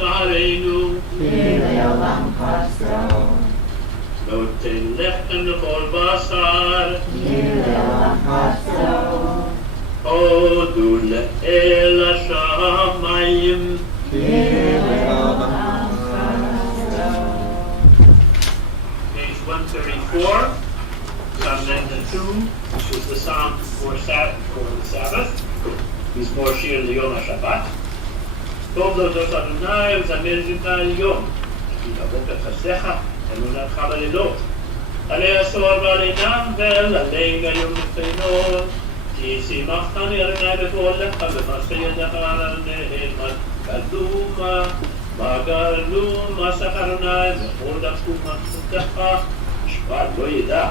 לצערנו, כי לעולם חסדו, לא תלכם לכל בשר, כי לעולם חסדו, הודו לאל השמיים, כי לעולם חסדו. Page 134, Psalm 92, which is the psalm for the Sabbath. מזמור שיר ליום השבת. טוב להודות אדוני וזמר שמך היום, כי בבוקר חסדיך אמונתך בלילות. עלי עשור ועלי נבל, עלי היום לפנות, כי שימחתני אדוני בפועלך ומעשה ידך על נאמן. גלומה שכר אדוני וכל דרכו מחשבתך, משפט לא ידע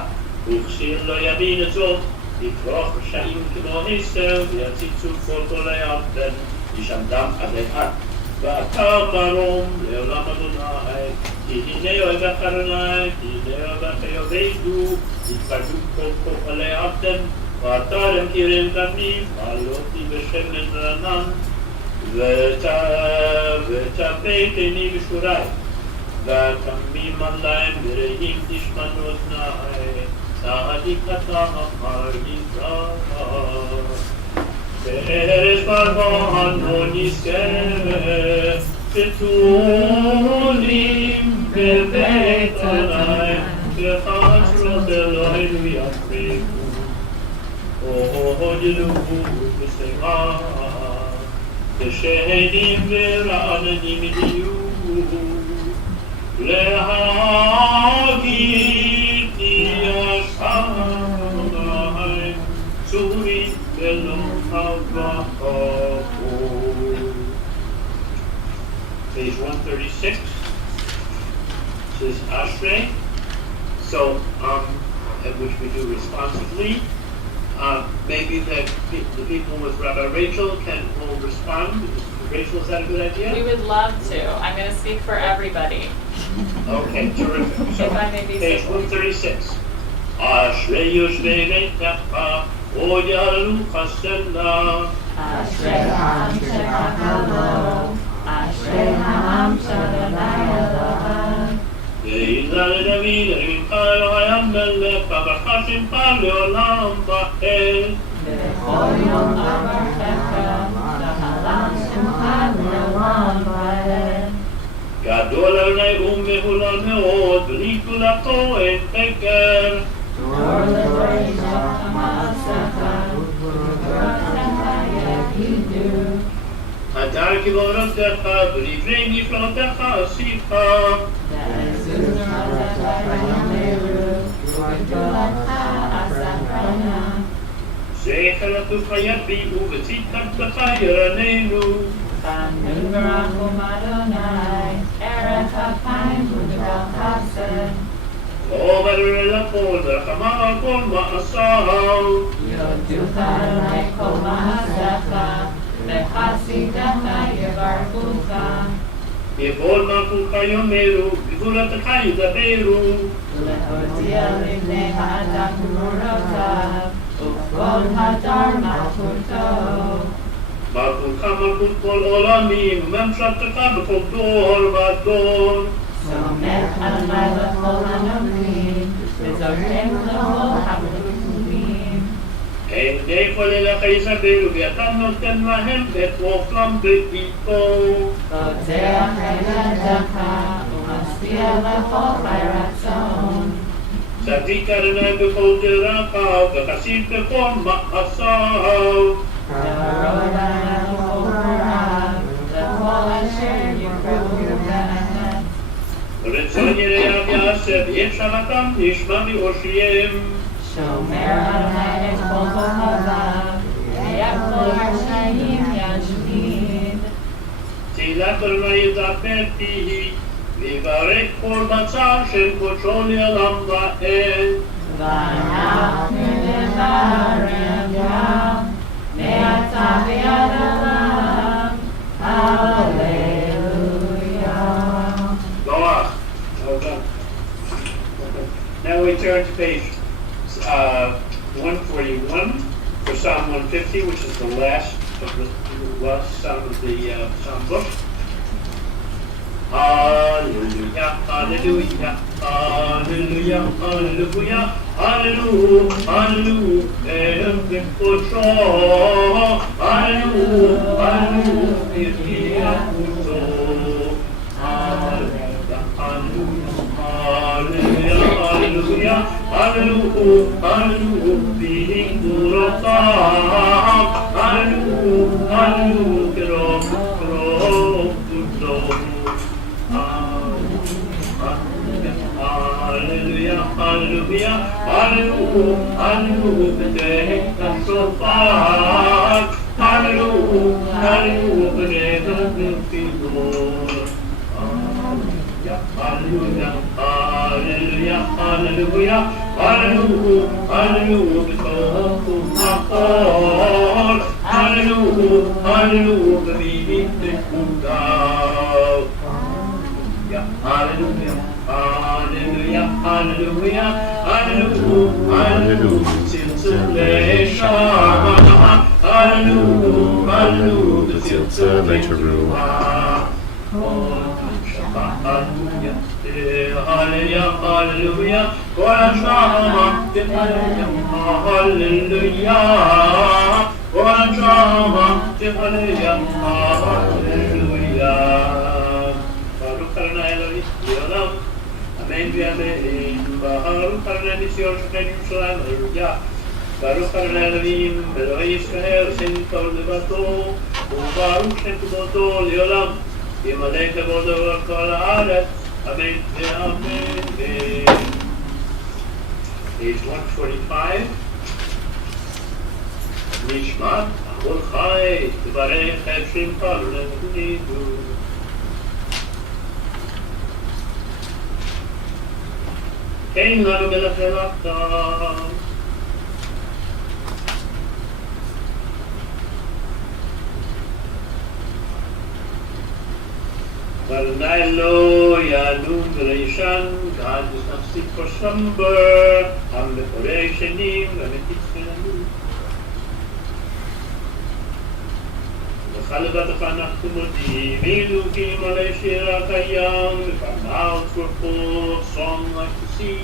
וכשיר לא יבין את זאת. לכרוך רשעים כמו עשר, ויציצו כל הירדן, ישם דם עד אחד. ואתה מרום לעולם אדוני, כי הנה אוהבך אדוני, כי הנה אוהבך יאבדו, יתפרדו כל הירדן, ואתה למכירים תמיד, עלותי בשמן רענן, ותפת עיני בשורי, ותמים עליהם ורעים תשמעו אוזני. צדיקתה מרגישה, בארץ פרעה נזכה, בתולים בבית אדוני, בחצרות אלוהינו יפריחו, הודלו בשמחה, כשהדים ורעננים יהיו, להגיד השמיים צורים ולא חבקו. Page 136 says Ashrei, so which we do responsively. Maybe the people with Rabbi Rachel will respond. Rachel, is that a good idea? We would love to. I'm going to speak for everybody. Okay, terrific. So, If I may be page so 136. Ashrei yoshvei beitecha, o yalu chasdena. אשרי העם שכחלו, אשרי העם שאדוני אלוהיו. וידע לדוד רבך אלוהי המלך, וברכה שמך לעולם ועד. בכל יום אברכך, להלן שמך לעולם ועד. גדול אדוני ומהולל מאוד, בלי גדולתו אין חקר. דור לדורי מעשיך, וגבורתך יגידו. הדר כבודתך, ולדברי נפלאותיך עשית. ועזוז מעלתך יאמרו, וגדולתך אספרנה. זכר לטובך יביאו, וצדקתך ירננו. חנון ורחום אדוני, ערך אפיים וגדול חסד. טוב אדוני לכל, ורחמיו על כל מעשיו. יודוך אדוני כל מעשיך, וחסידיך יברכוך. יבול מלכותך יאמרו, גבורתך ידברו. להודיע לבני האדם גבורותיו, וכל הדר מלכותו. מלכותך מלכות כל עולמים, וממשלתך בכל דור ודור. סומך אדוני לכל הנופלים, וזורם לכל המלכותים. אין יכול אליך יסבלו, ואתה נותן להם את אופלם בביתו. פותח את ידך, ומשפיע לכל רצון. צדיק אדוני בכל דרכיו, וחסיד בכל מעשיו. להורות עליו כל דבריו, לכל אשר יקראו באמת. רצון יראיו יעשה, ואת שבתם נשמע מאושריהם. שומר אדוני את כל כוכביו, ויפלו רשעים ישמיד. תהילת אדוני ידבר פיי, ויברך כל בצר שם קודשו לעולם ועד. ואנחנו נברך גם מעתה ועד עולם. Hallelujah. Go off. Well done. Now we turn to page 141 for Psalm 150, which is the last psalm of the psalm book. hallelujah, hallelujah, hallelujah, hallelujah, hallelujah, hallelujah, hallelujah, hallelujah, hallelujah, hallelujah, hallelujah, being glorified, hallelujah, hallelujah, hallelujah, hallelujah, hallelujah, hallelujah, day and so far, hallelujah, hallelujah, the Lord. Hallelujah, hallelujah, hallelujah, hallelujah, hallelujah, hallelujah, hallelujah, beneath the cloud. Hallelujah, hallelujah, hallelujah, hallelujah, hallelujah, scintillation, hallelujah, hallelujah, scintillation. Hallelujah, hallelujah, hallelujah, hallelujah. Baruch Adonai Elohim Leolam, Amen v'Amen. Baruch Adonai Mitzvot Shechem Yerushalayim, Hallelujah. Baruch Adonai Elohim, Elohei Yisrael, Shem Tov Levato, U'Baruch Shem Kumoto Leolam. Yimalei Kavodo V'Kol Haaretz, Amen v'Amen. Page 145. Nishmat Achol Chai, Tvarech et Shemcha L'Nevidu. Ein לנו מלך ומלכה. Adonai lo yadum v'leishan, God does not seek for slumber, Am b'chorei shenim v'metit chilanu. V'chalevatach אנחנו מודים, אלוקים עלי שיר הקיים, if our mouths were full of song like the sea.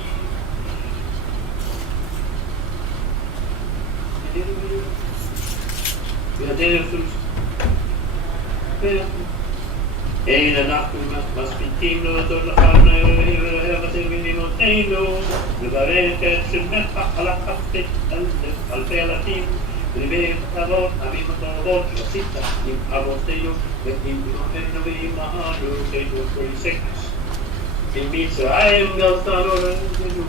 אין אנחנו מספיקים להודות לך ולהבטל אמותינו, לברך את שמך על אלפי אלפים, ולבי אבות, עמים הטובות שעשית עם אבותינו ועם אמותינו ועם אהנו, page 146. במצרים גלתנו רננו,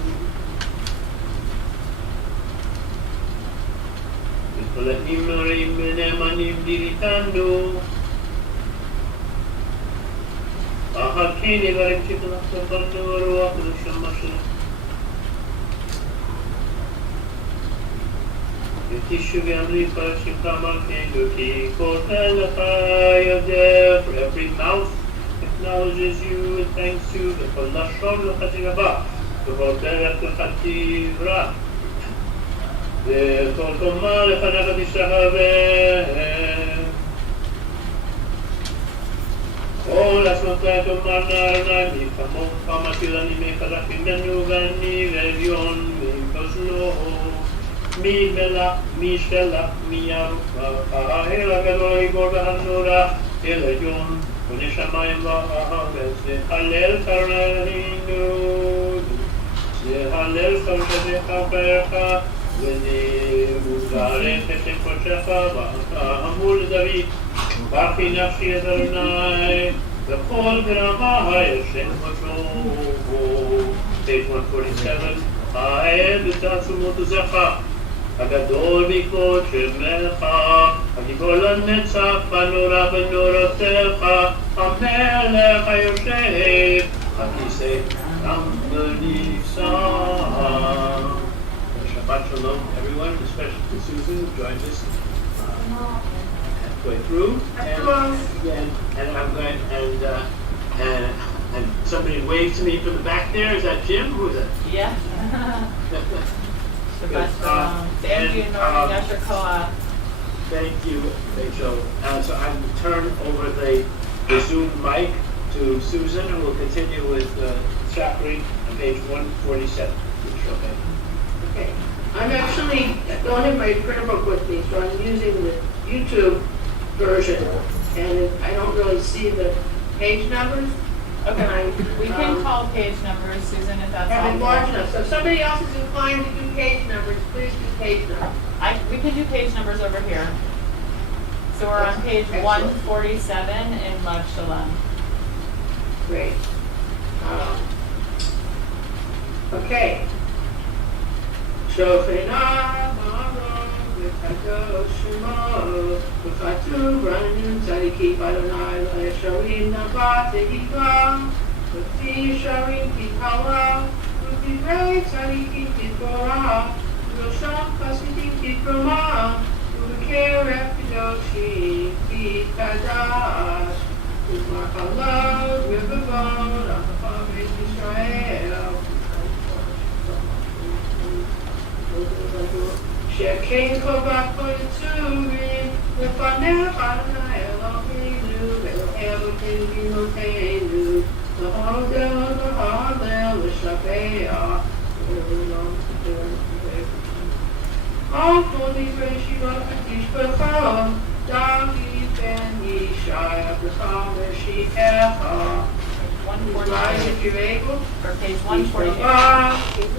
וחולקים רעים ונאמנים דיריתנו, אחר כן יברך שתלך בנו הרוח ונשמה שלך. ותשוב ימליך שמך מלכנו, כי קורא לך ידך, for every mouth acknowledges you and thanks you, וכל לשון לך תרבה, וכל דרך לך תברח. וכל קומה לפניך תשתחווה. כל עצמותיי תאמרנה אדוני, כמוך מצילני מחזק ממנו ואני ואביון מחוזנו. מי מלך, מי שלח, מי ירוך, האל הגדול יגור והנורא, אל עליון, בונה שמיים וארץ, להלל קרננו, להלל חרשתך וברך, ולברך את שם קודשך, ואתה אמור לדוד. ברכי נפשי את אדוני, וכל ברמי השם קודשו. page 147. האל בתעצומות עוזך, הגדול בקוד שמך, הגיבור לנצח בנורא בנורותיך, המלך היושב, הכיסא גם בנישא. Shabbat Shalom, everyone, especially to Susan who joined us halfway through. And I'm going and somebody waved to me from the back there. Is that Jim? Who is that? Yeah. Shabbat Shalom. Thank you, Norman Yasher Koah. Thank you, Rachel. So I'm going to turn over the Zoom mic to Susan, and we'll continue with chaptering on page 147. Okay. I'm actually, I don't have my prayer book with me, so I'm using the YouTube version, and I don't really see the page numbers. Okay, we can call page numbers, Susan, if that's Haven't helpful. large enough. So if somebody else is inclined to do page numbers, please do page numbers. We can do page numbers over here. So we're on page Excellent. 147 in Lav Shalom. Great. Okay. Shochena ma'aro v'kadosh shemo v'chatu ranu tzadikim Adonai le'esharim naba tehiva v'ti yesharim tikhala v'divrei tzadikim tikora v'sham chasidim tikroma v'keref kadoshim tikadash v'machalot v'vavot achafam Yisrael Shekin kovach koyetzurim lefanech Adonai Eloheinu ve'eloheinu b'moteinu l'hodel l'hodel l'shabeach All holy Shiva Tishbecha David ben Yishai Abraham V'shikecha 148. Rise if you're able. Or page 148.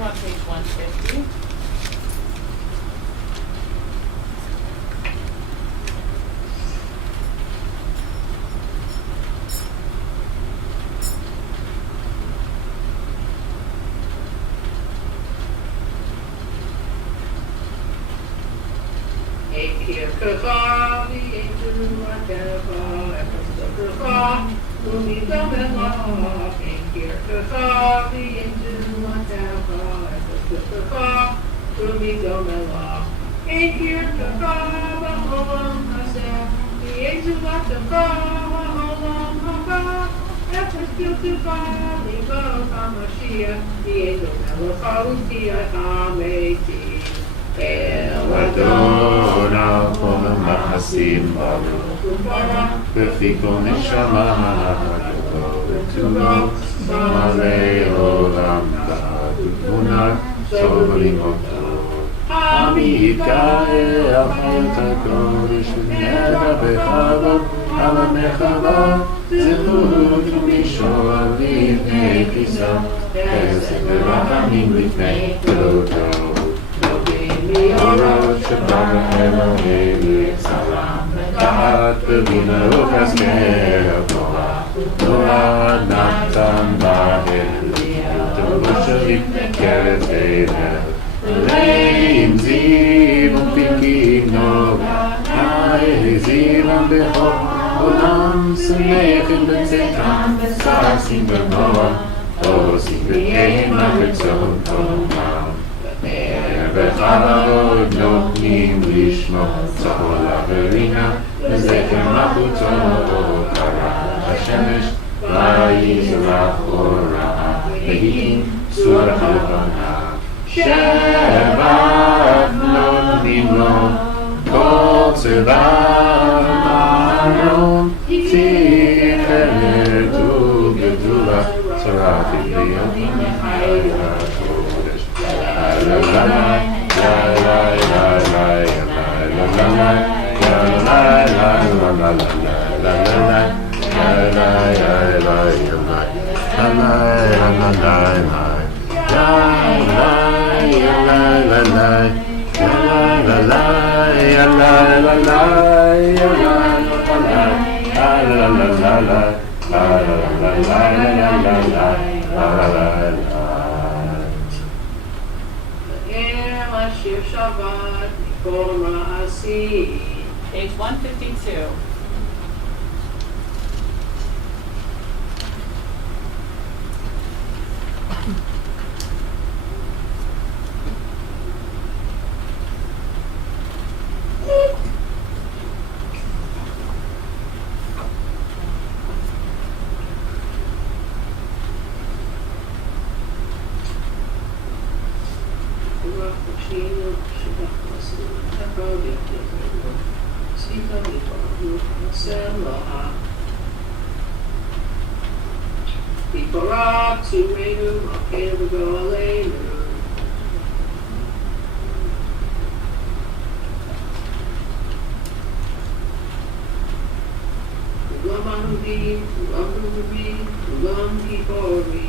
We're on page 150. Leim ziv u'pinkim noga, ha'ezivam b'chol, olam semechim b'tzetam, v'sarsim b'noam, osim b'kema b'tzon tomam. V'chalavot notnim lishmo, tzahol averina, v'zecher machuto kara, השמש ויזרח אורה, והיא צור הלבנה. שבת נותנים לו, כל צבא מערום, תפארת וגדולה, צרת בימים חיי הקודש. Shabbat, Mikol Ma'asi. Page 152. Barak Tzimenu, Malkeinu V'Goaleinu. Kulam Anudim, Kulam Nurumi, Kulam Gibori,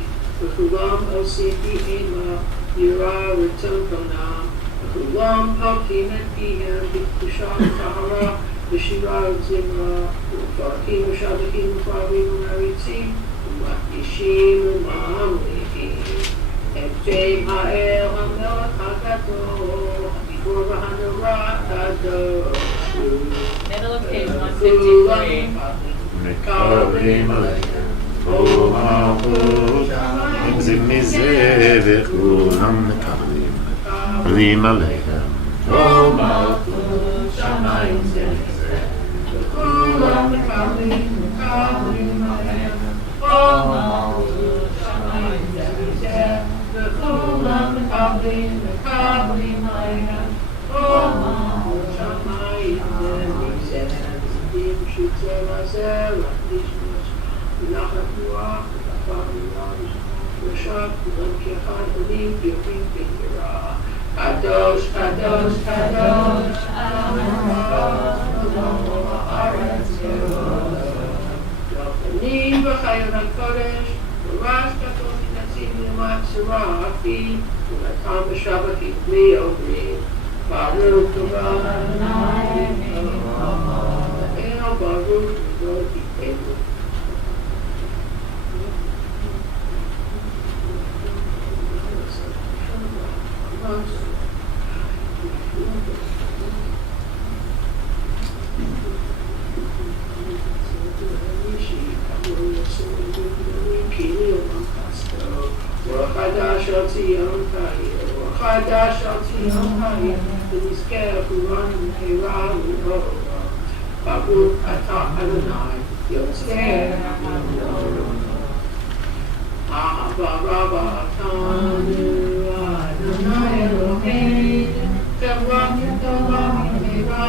Kulam Osiki Ema, Yira Ritonkonam, Kulam Pokim et Pihem, Bikusham Tahara, B'Shira Zimra, Ufarkim Shadakim Ufavim Maritzim, Yishim Mamlechim, Shem Ha'el HaMelech HaGadol, Before V'Hanurah Kadosh. Middle of page 153. מקרבים עליהם, כל מלכות, אם זה מזה וכולם מקבלים עליהם, כל מלכות שמיים זה מזה, וכולם מקבלים עליהם, כל מלכות שמיים זה מזה, וכולם מקבלים עליהם, כל מלכות שמיים זה מזה. Shutzer Mazel, Lishmas, Nachat Ruach, Lachar Ruach, Rashab, Kulam Kiachad, Olim, Yopim, Pikira, Kadosh, Kadosh, Kadosh, Adonai, Adonai, Haaretz, Yeholah, Yochanim, V'chayon HaKodesh, V'rash Kadosh, Natzim, Yamat, Serafim, V'latam, V'shabbat, Kivli, Omrim, Baruch, Adonai, Baruch, Baruch, Xadash al Tzion Kayir, Xadash al Tzion Kayir, ונזכה כולנו מהרה ולאורה. ברוך אתה אדוני, יוצא אהבה רבה אתנו, אדוני אלוהינו, חברה גדולה מהרה,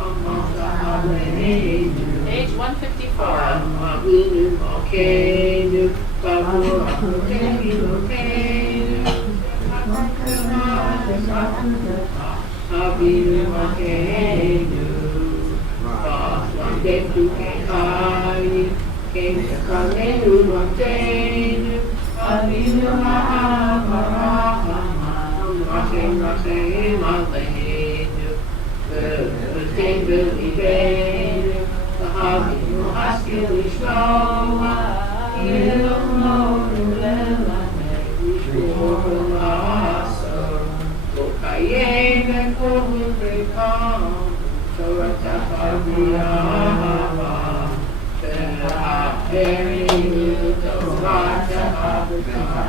אמרת עלינו. Page 154. אבינו מלכנו, ברוך אלוהינו אלוהינו, אבינו מלכנו, למדנו כחיים, כן תחלנו למדנו, אבינו האב הרחמן, רחם רחם עלינו, ותן בליבנו, אבינו השכיל לשמוע, ילכנו ללמד, לשמור ולעשות. Hayem and Kovul Rekam, Torah Tapaviyama, Ha'perim, Torah Tapaviyama,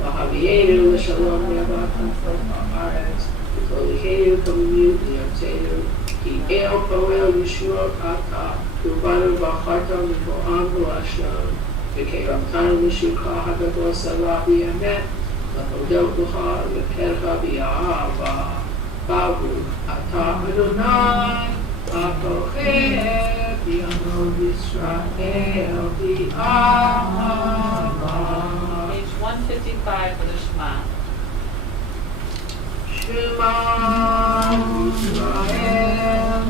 V'havienu l'shalom v'yavatam ha'aretz v'kolihenu k'mimut v'yamtenu ki el poel yishua ata v'ubanu v'achartam v'vo'am v'lashlam v'keramtanu l'shukha ha'gadol salah v'yamet v'hodel v'cha v'kercha v'yahava Baruch ata Adonai ha'kocheh v'yamod Yisrael v'ahava Page 155 for the Shema. Shema Yisrael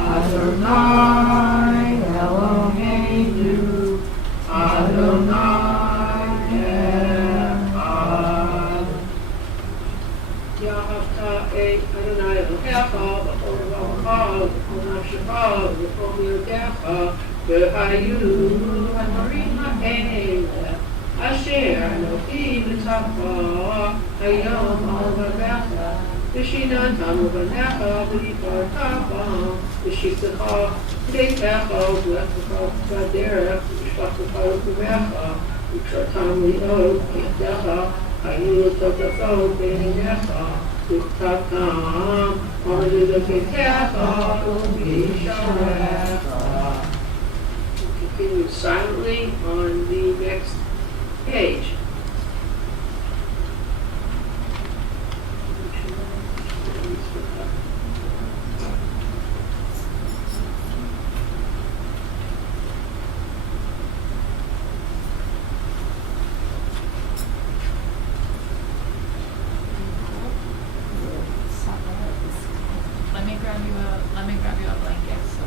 Adonai Eloheinu Adonai Echad Yahavta et Adonai Elohecha b'chol levavecha v'chol nafshecha v'chol miltecha v'hayu hadvarim ha'eleh Asher Elohim Tzavah Hayom Al-Vavecha V'shinantam U'vanecha V'yiparta Bam V'shiftecha V'deitecha V'lechecha V'derech V'shvachtecha V'kuvecha V'kshartam Li'od V'yadecha Hayu L'totecha V'einecha V'chtatam Amadu V'ketecha V'yisharecha Continue silently on the next page. Let me grab you a blanket. So.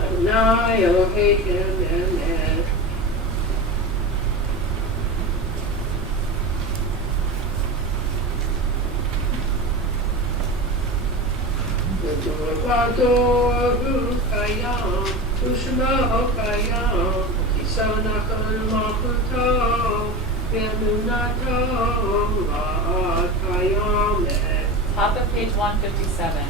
Adonai Elohim and V'dor Kayam Ushma Kayam Kisanakal Makuto V'emunato Ra'at Kayam Top of page 157.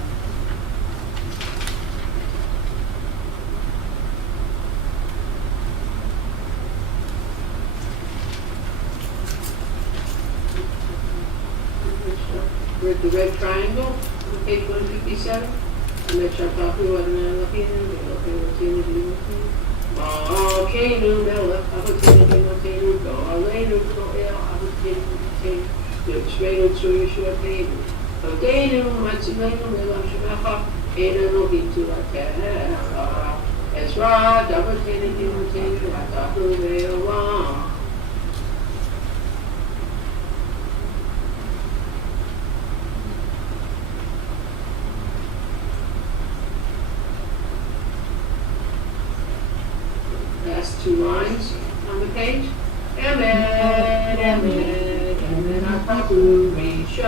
With the red triangle, on page 157, and the Chapahu Adonai Eloheinu, Eloheinu Eloheinu Eloheinu, Ma'akeinu Melech, Avotenu Eloheinu, Go'aleinu Go'el, Avotenu Eloheinu, Yitzreinu Tzur Yeshuateinu, Odenu Matzilenu Melam Shemecha, Ein Elohim Tulatecha, Ezra, Davotenu Eloheinu, Atahu Ve'olam. Last two lines on the Emet, Emet, Emet Akabu Rishon,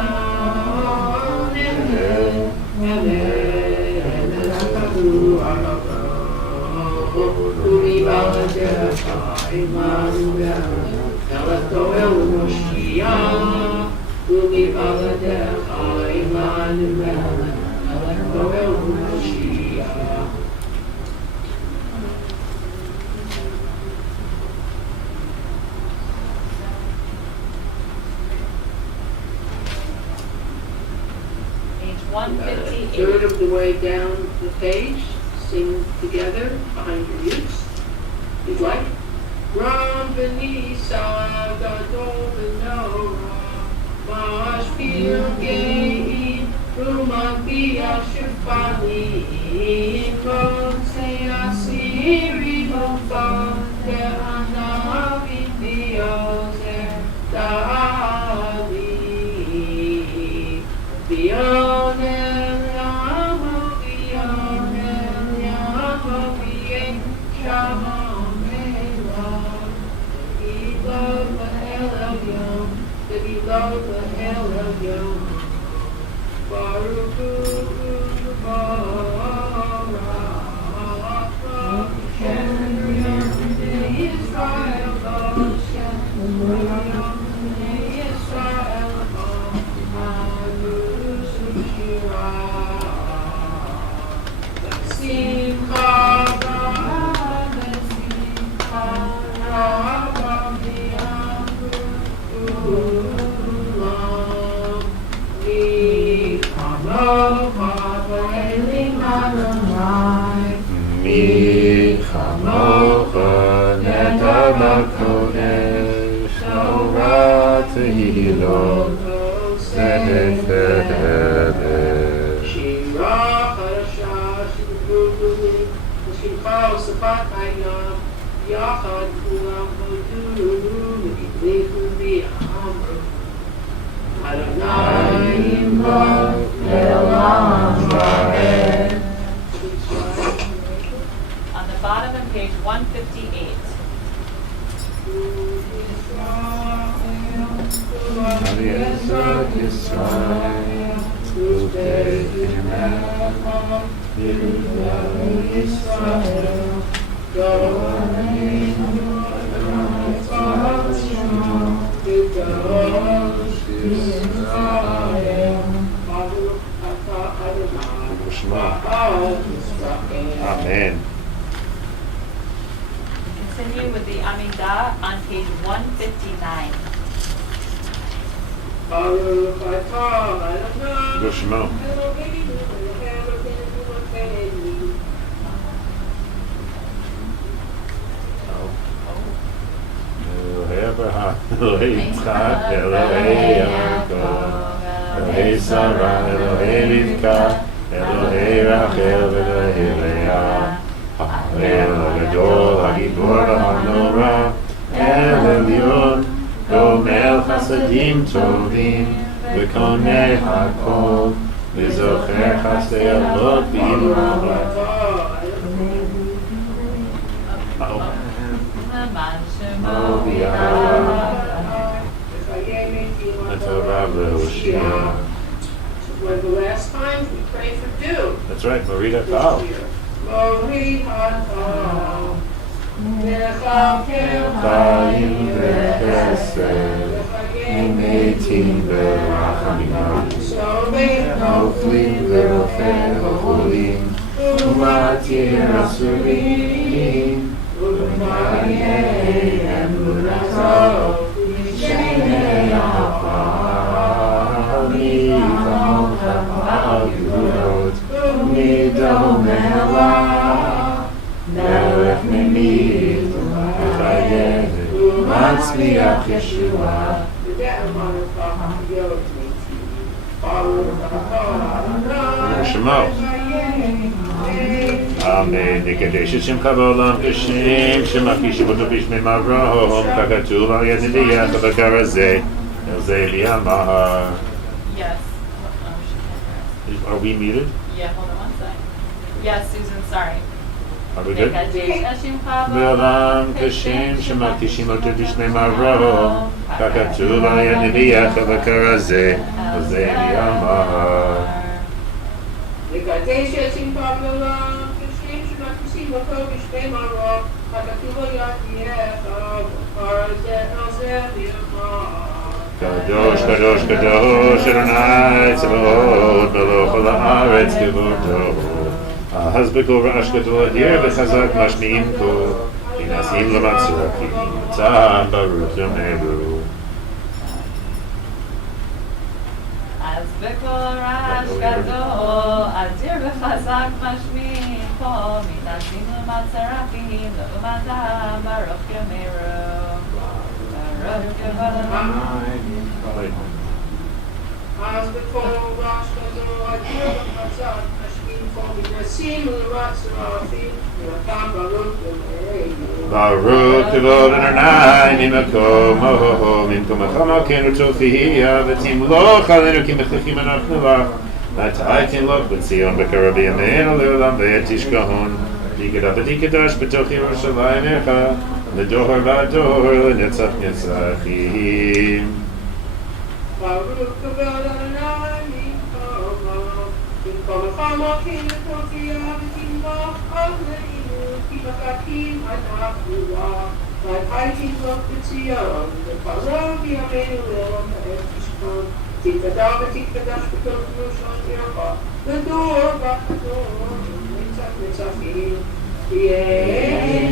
Emet, Emet, Emet Akabu Arabo, Umi Baladecha Emmanuel, Elato El Moshiach, Umi Baladecha Emmanuel, Elato El Moshiach. Page Third 158. of the way down the page, sing together behind your mutes. If you'd like. Ram Benisa Gadol Benora Mashpil Gei Ruman Bia Shifani Mon Seasiri Mofan Deranavi Diozer Dali Bionel Yamo Bionel Yamo Bien Shalom Elon Below the hell of Yom Below the hell of Yom Baruch Israel Mi chamocha netam hakodesh Torah tehilot sefer Shira Parashat Shibukuli Shibukal Sabat Ayam Yachad Kulam Hodu Niklechu Bi'amru Adonai Imlach Elam Vaed. On the bottom of page 158. Yisrael Yisrael Ubei Imel Yisrael Amen. Continue with the Amidah on page 159. Gushmo. Elohei Abraham, Elohei Yitzchak, Elohei Yaakov, Elohei Sarah, Elohei Rivka, Elohei Rachel, Elohei Leah, El Gadol, Hagibor, Hanora, El Elyon, Gomel Chasadim Tovim, V'konei Hakol, V'zocher Chasdei Avot B'Imra. When the last time we pray for dew. That's right, Marita Tal. Chaim v'chesed, Emetim v'rachamim, Noflim v'rofei v'cholim, Umatir asurim, Umayei emunato, Shenei afar, Michamocha ha'gvurot, Midom elah, Melech memit, V'chayed, Matzmiach Yeshua. Shemo. Amen. Nikedesh et Shemcha ba'olam kashem, Shema kishivoto b'shmei Avraham, kakatuv al yad Nevi'ach b'kar hazeh, el zeh liyamah. Yes. Are we muted? Yeah, hold on one sec. Yes, Susan, sorry. Are we good? מקדש את שמך בעולם כשם שמקדישים אותו בשמי מרום, ככתוב על יד נביאך בכרזה, וזה אמר. לקדש את שמך בעולם, כשם שמקדישים אותו בשמי מרום, ככתוב על יד נביאך בכרזה, וזה אמר. קדוש, קדוש, קדוש, אדוני צבאות, מלוך על הארץ כבודו. אז בקול רעש גדול אדיר וחזק משמיעים קול, מנסים למצרקים, צעם ברוך יאמרו. אז בקול רעש גדול, אדיר וחזק משמיעים קול, מנסים למצרקים, לעומתם ברוך יאמרו. ברוך יאמרו. אז בקול רעש גדול אדיר וחזק משמיעים קול, מנסים למצרקים, לעומתם ברוך יאמרו. ברוך כבוד אדוני ממקומו, ממקומך מלכנו תופיע, ותמלוך עלינו כי מחכים אנחנו לך. מתי תמלוך בציון בקרוב בימינו לעולם ועת תשכחון. תקדש ותקדש בתוך ירושלים עמך, לדור ודור לנצח נצחים. ברוך כבוד אדוני ממקומך מלכנו תופיע, ותמלוך עלינו כי מחכים אנחנו לך. מתי תמלוך בציון בקרוב בימינו לעולם ועת תשכחון. תקדש ותקדש בתוך ירושלים עמך, לדור ודור לנצח נצחים.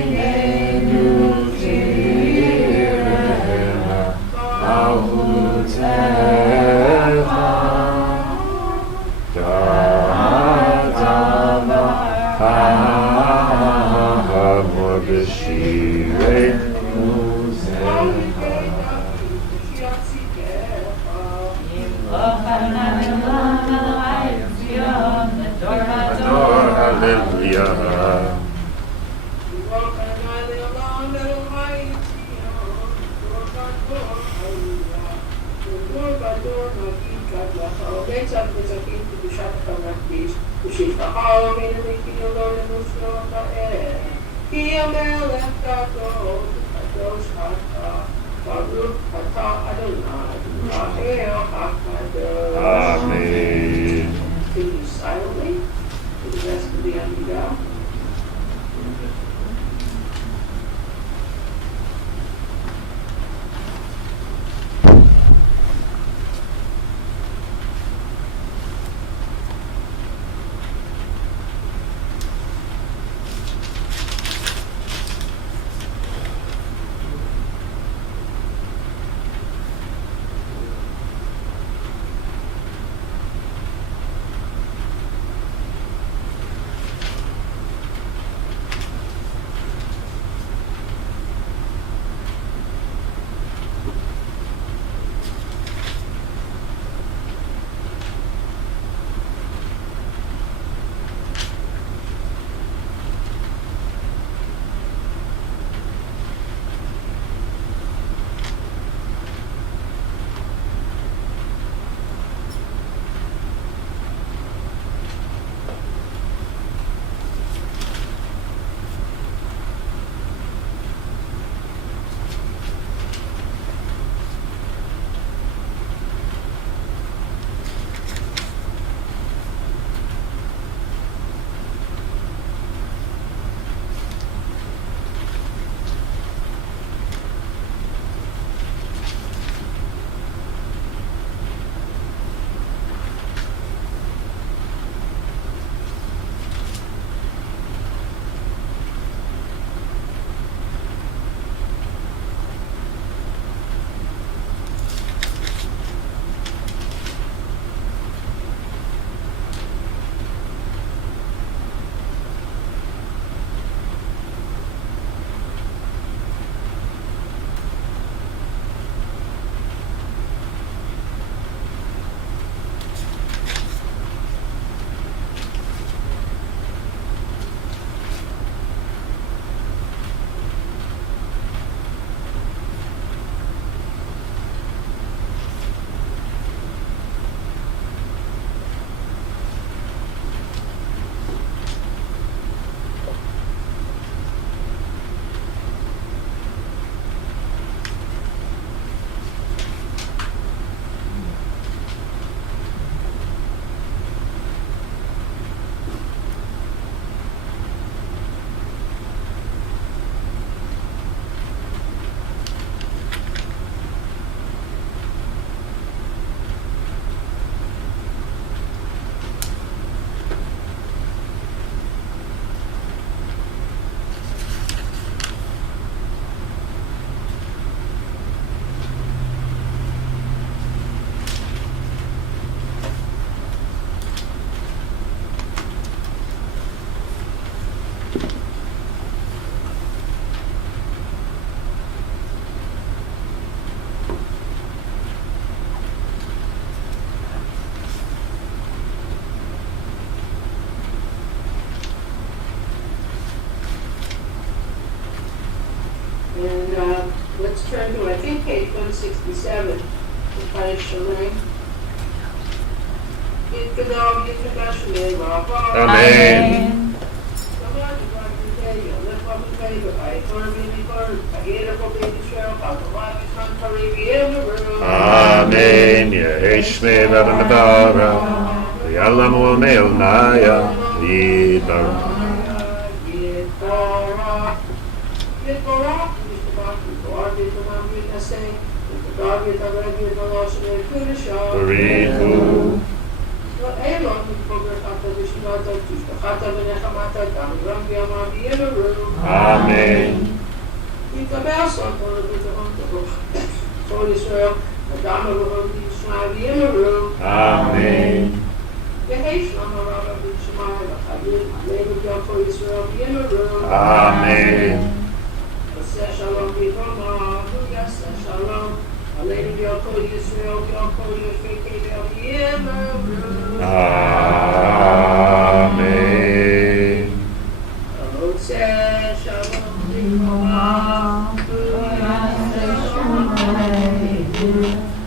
הננו שירנה מלכותך, כתבה בשירי ימלוך אדוני לעולם אלוהי ציון, לדור ודור. הללויה. כי המלך גדול, קדוש אתה, ברוך אתה אדוני, האל הקדוש. Amen. Continue silently for the rest of the Amidah. turn to, I think, page 167, to finish Shalom. Amen. Amen. Yesh me v'adamavara. Yalamu me'el naya. Yidbar. Barihu. Amen. Amen. Amen. Amen.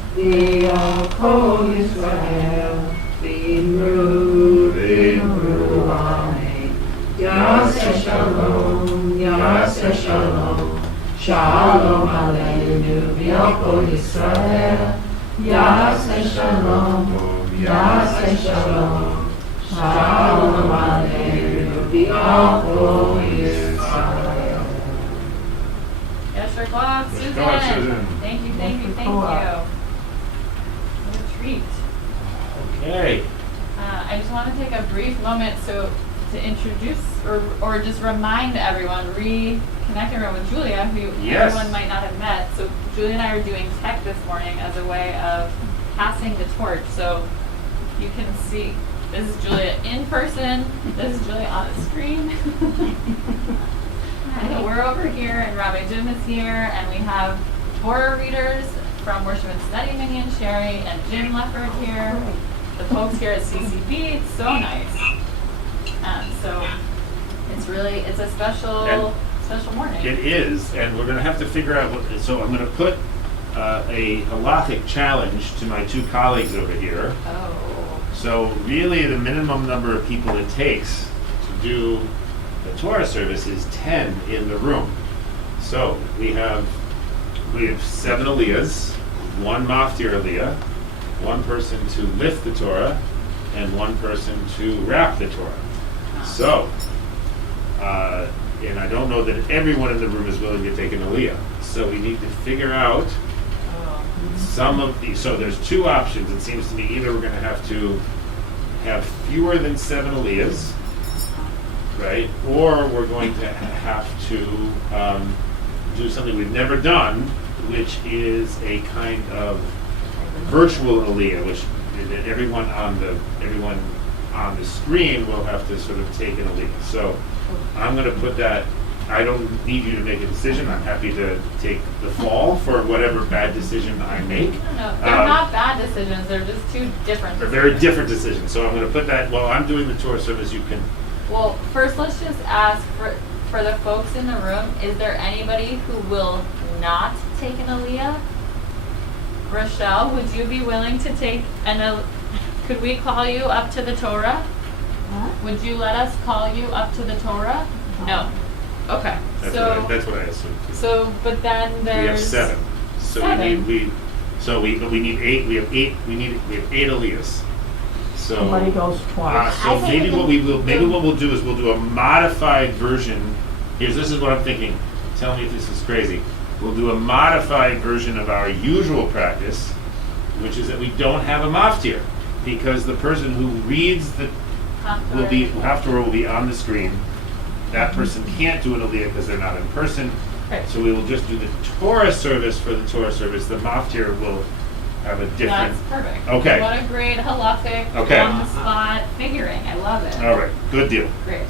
Shalom Aleinu v'yokol Yisrael. Yaseh Shalom, Yaseh Shalom. Shalom Aleinu v'yokol Yisrael. Yasher Kov, Susan. Susan. Thank you, thank you, thank you. What a treat. Okay. I just want to take a brief moment to introduce or just remind everyone, reconnect everyone with Julia, who Yes. everyone might not have met. So Julia and I are doing tech this morning as a way of passing the torch. So you can see, this is Julia in person, this is Julia on the screen. And we're over here, and Rabbi Jim is here, and we have Torah readers from Worship and Study Minyan, Sherry and Jim Leffert here. The folks here at CCB, it's so nice. So it's a special morning. It is, and we're going to have to figure out what. So I'm going to put a halachic challenge to my two colleagues over here. Oh. So really, the minimum number of people it takes to do the Torah service is 10 in the room. So we have 7 aliyahs, 1 maftir aliyah, 1 person to lift the Torah, and 1 person to wrap the Torah. So, and I don't know that everyone in the room is willing to take an aliyah. So we need to figure out some of these. So there's 2 options. It seems to me either we're going to have fewer than 7 aliyahs, right? Or we're going to have to do something we've never done, which is a kind of virtual aliyah, which everyone on the screen will have to sort of take an aliyah. So I'm going to put that. I don't need you to make a decision. I'm happy to take the fall for whatever bad decision I make. No, they're not bad decisions. They're just 2 different They're decisions. very different decisions. So I'm going to put that while I'm doing the Torah service. You can. Well, first let's just ask for the folks in the room, is there anybody who will not take an aliyah? Rochelle, would you be willing to take could we call you up to the Torah? What? Would you let us call you up to the Torah? No. Okay. That's what I assumed. So, but then We have there's 7. So 7. we need 8. We have 8 aliyahs. So Somebody goes twice. so maybe what we'll do is we'll do a modified version. This is what I'm thinking. Tell me if this is crazy. We'll do a modified version of our usual practice, which is that we don't have a maftir, because the person who reads Haftarah will be on the screen. That person can't do an aliyah because they're not in person. Right. So we will just do the Torah service for the Torah service. The maftir will have a different. That's perfect. Okay. What a great halachic on the spot figuring. I love it. All right, good deal. Great.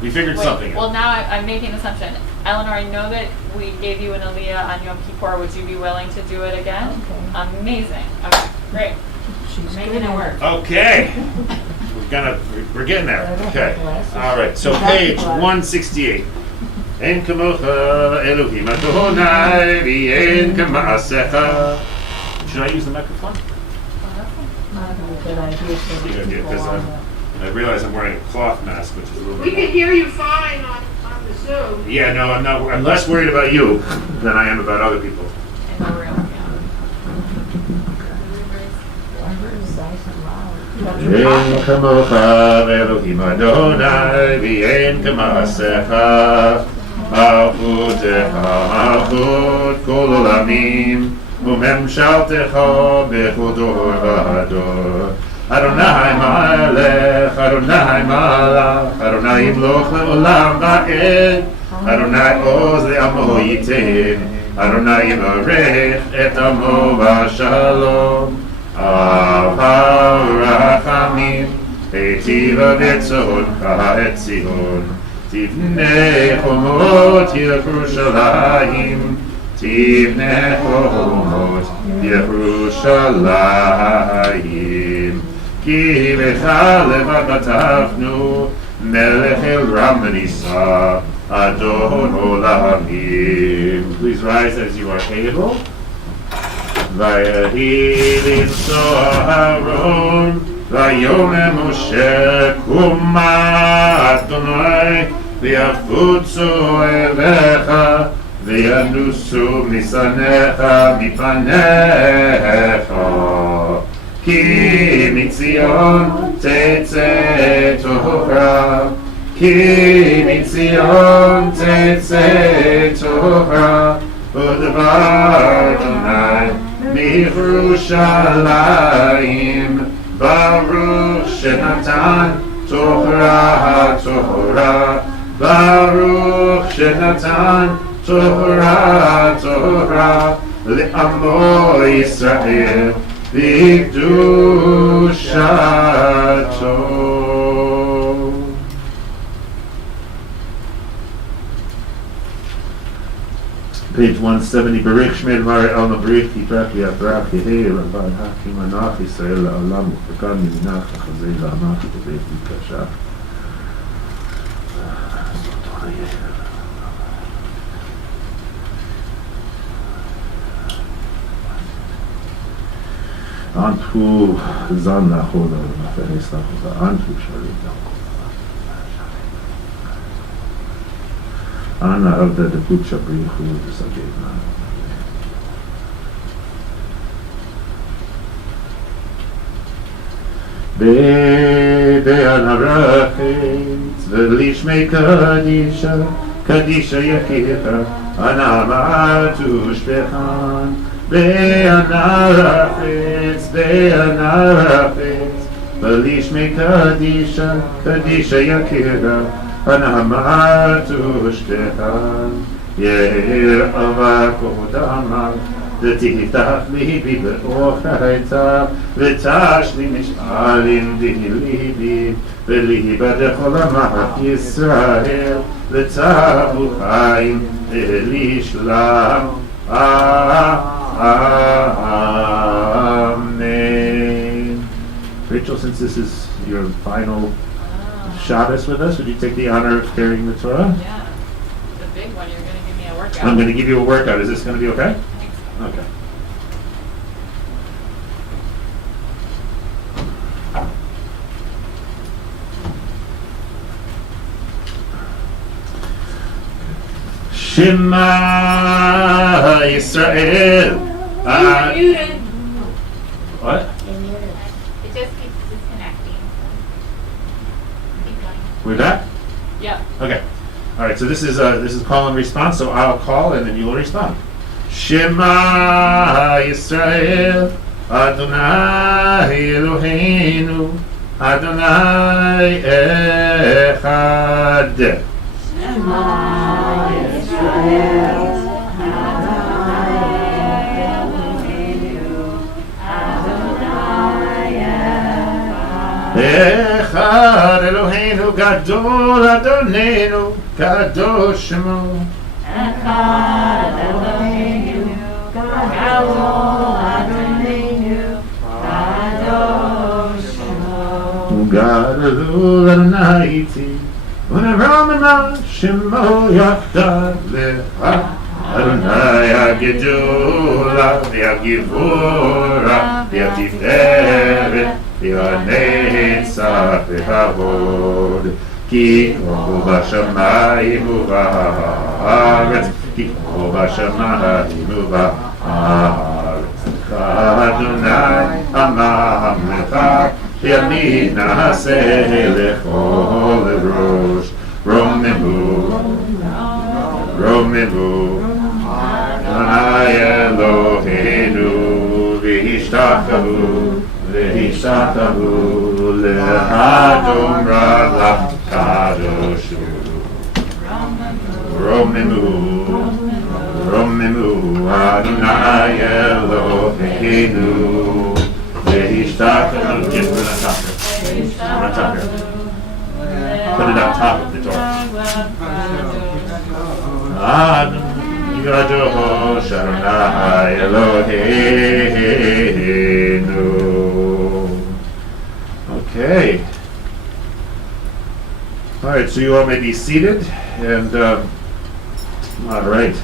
We figured something Well, out. now I'm making an assumption. Eleanor, I know that we gave you an aliyah on Yom Kippur. Would you be willing to do it again? Okay. Amazing. Okay, great. She's Making good it at work. Okay. We're getting there. Okay. All right. So page 168. אין כמוך אלוהים אדוני ואין כמעשיך. Should I use the microphone? Good idea. Good idea, because I realize I'm wearing a cloth mask, which is a little We bit can hear you fine on the Zoom. Yeah, no, I'm less worried about you than I am about other people. In the room, אין כמוך אלוהים אדוני ואין כמעשיך מלכותך מלכות כל עולמים וממשלתך בכל דור ודור אדוני מלך אדוני מלך אדוני ימלוך לעולם ועד אדוני עוז לעמו ייתן אדוני יברך את עמו בשלום אהב הרחמים היטיב בצאנך את ציון תבנה חומות ירושלים תבנה חומות ירושלים כי לך לבד בטחנו מלך אל רם ונישא אדון עולמים. Please rise as you are able. ויהי לנסוע אהרון ויאמר משה קומה אדוני ויפוצו אליך וינוסו משנאיך מפניך כי מציון תצא תורה כי מציון תצא תורה ודבר אדוני מירושלים ברוך שנתן תורה תורה ברוך שנתן תורה תורה לעמו ישראל בקדושתו. Page 170, Baruch Shmei Mari Alma Baruch Yitrach Yitrach Yehei Rabban Hakim Anach Yisrael La'olam U'Fekad Miminach Achazei La'amach U'Beit Yikashach. Antu Zan Lachoda Ma'aferes Lachoda Antu Shalit Lachoda Ana Avda de Pucha Brichu de Sagedna. Be'ana Rachetz V'lishmei Kadisha Kadisha Yakira Ana Ma'atu Shpechan Be'ana Rachetz V'lishmei Kadisha Kadisha Yakira הנעמתו שתיכן יראה קודמה ותפתח ליבי באוחייתה ותשלי משאלים דליבי וליבה דכל עמך ישראל ותבו חיים ולשלם Amen. Rachel, since this is your final Shabbos with us, would you take the honor of carrying the Torah? Yeah. The big one, you're going to give me a workout. I'm going to give you a workout. Is this going to be okay? Okay. Shema Yisrael. Muted. What? It just keeps disconnecting. Keep going. We're back? Yep. Okay. All right. So this is call and response. So I'll call and then you will respond. Shema Yisrael, Adonai Eloheinu, Adonai Echad. Shema Yisrael, Adonai Eloheinu, Adonai Echad Eloheinu, Gadol Adonenu, Kadosh Shemo. Echad Eloheinu, Gadol Adonenu, Kadosh Shemo. Gadol Adonai Iti, ונרוממה שמו יחדיו לך אדוני הגדולה והגיבורה והתפארת והנצח וההוד כי כמו בשמיים ובארץ כי כמו בשמיים ובארץ אדוני הממלכה ימין נעשה לכל ראש רוממו אדוני אלוהינו והשתחוו לאדון רב קדוש רוממו אדוני אלוהינו והשתחוו. Just put it on top here. On top here. Put it on top of the Torah. Yadosh Adonai Eloheinu. Okay. All right, so you all may be seated, and all right.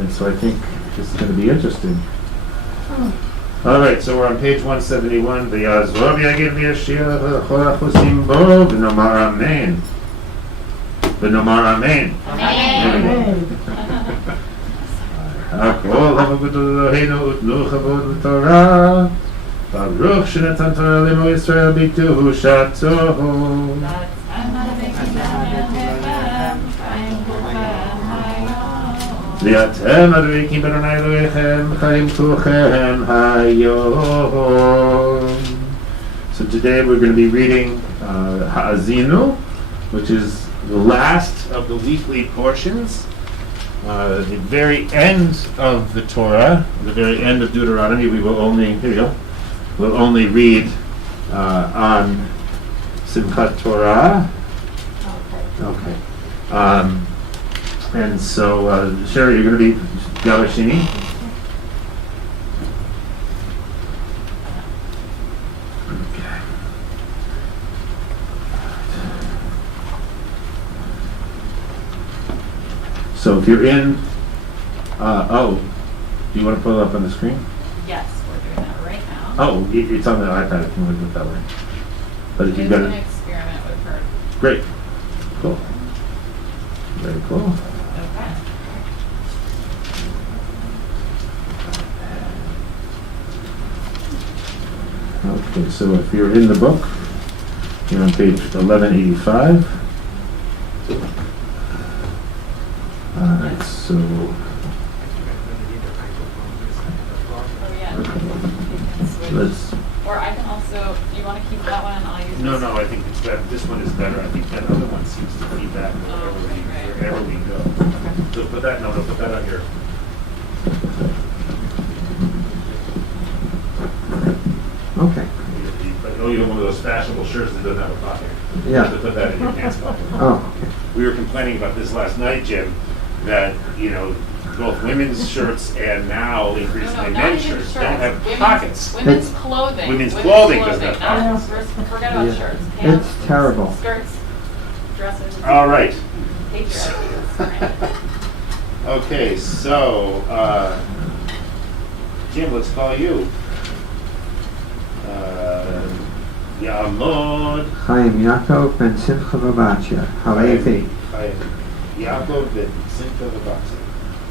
And so I think this is going to be interesting. All right, so we're on page 171. V'yazov yagid v'yashir v'chol achusim bo v'nomar amen. V'nomar amen. Amen. Hakol ha'vavudol Eloheinu utlu chavod v'torah Baruch shenatan Torah limo Yisrael bituhu shato V'yatem adorikim b'Adonai Elohechem chayim kulchem hayom. So today we're going to be reading Ha'azinu, which is the last of the weekly portions, the very end of the Torah, the very end of Deuteronomy. We will only, here you go, we'll only read on Simchat Torah. Okay. And so, Sherry, you're going to be Gavashini. Okay. So if you're in, do you want to pull it up on the screen? Yes, we're doing that right now. Oh, it's on the iPad if you want to do it that way. But if you've got An it, experiment with her. great, cool, very cool. Okay. Okay, so if you're in the book, you're on page 1185. Alright, so, Oh, yeah. Switch. let's, Or I can also, do you want to keep that one and I'll use this? no, I think it's better, this one is better. I think that other one seems to feedback wherever we go. So put that, put that on your, Okay. but no, you don't want one of those fashionable shirts that doesn't have a pocket. You Yeah. have to put that in your pants pocket. Oh, okay. We were complaining about this last night, Jim, that, both women's shirts and now increasingly not men's even shirts shirts. don't have Women's- pockets. Women's clothing. Women's clothing doesn't have not- pockets. Forget about Yeah. shirts. Pants, It's terrible. skirts, dresses. All right. Patriarchy. Okay, so, Jim, let's call you. Ya'amod Chaim Yaakov ben Simcha Vabatya, Halevi, Yaakov ben Simcha Vabatya.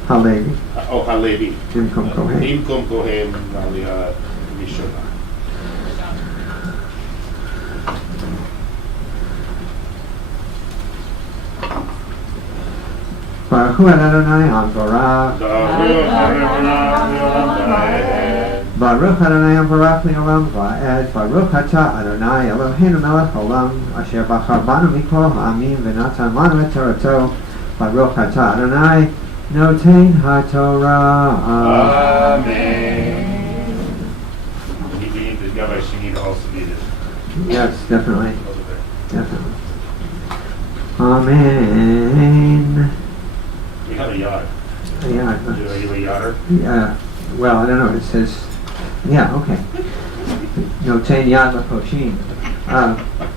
Halevi, Halevi. Dimkom Kohen. Dimkom Kohen Aliyah Rishonah. Baruch Hu Adonai HaMvorach, Baruch Adonai HaMvorach Le'olam Va'ed, Baruch Atah Adonai Eloheinu Melech Olam, Asher Bachar Banu Mikol Ha'amim V'natan Lanu Et Torato, Baruch Atah Adonai Noten HaTorah. Amen. You need the Gabbai Shini to also be this. Yes, definitely, definitely. Amen. We have a yacht. Yeah, Are you a yachter? yeah, well, I don't know, it says, yeah, okay. No, Ten Yad Laposhin.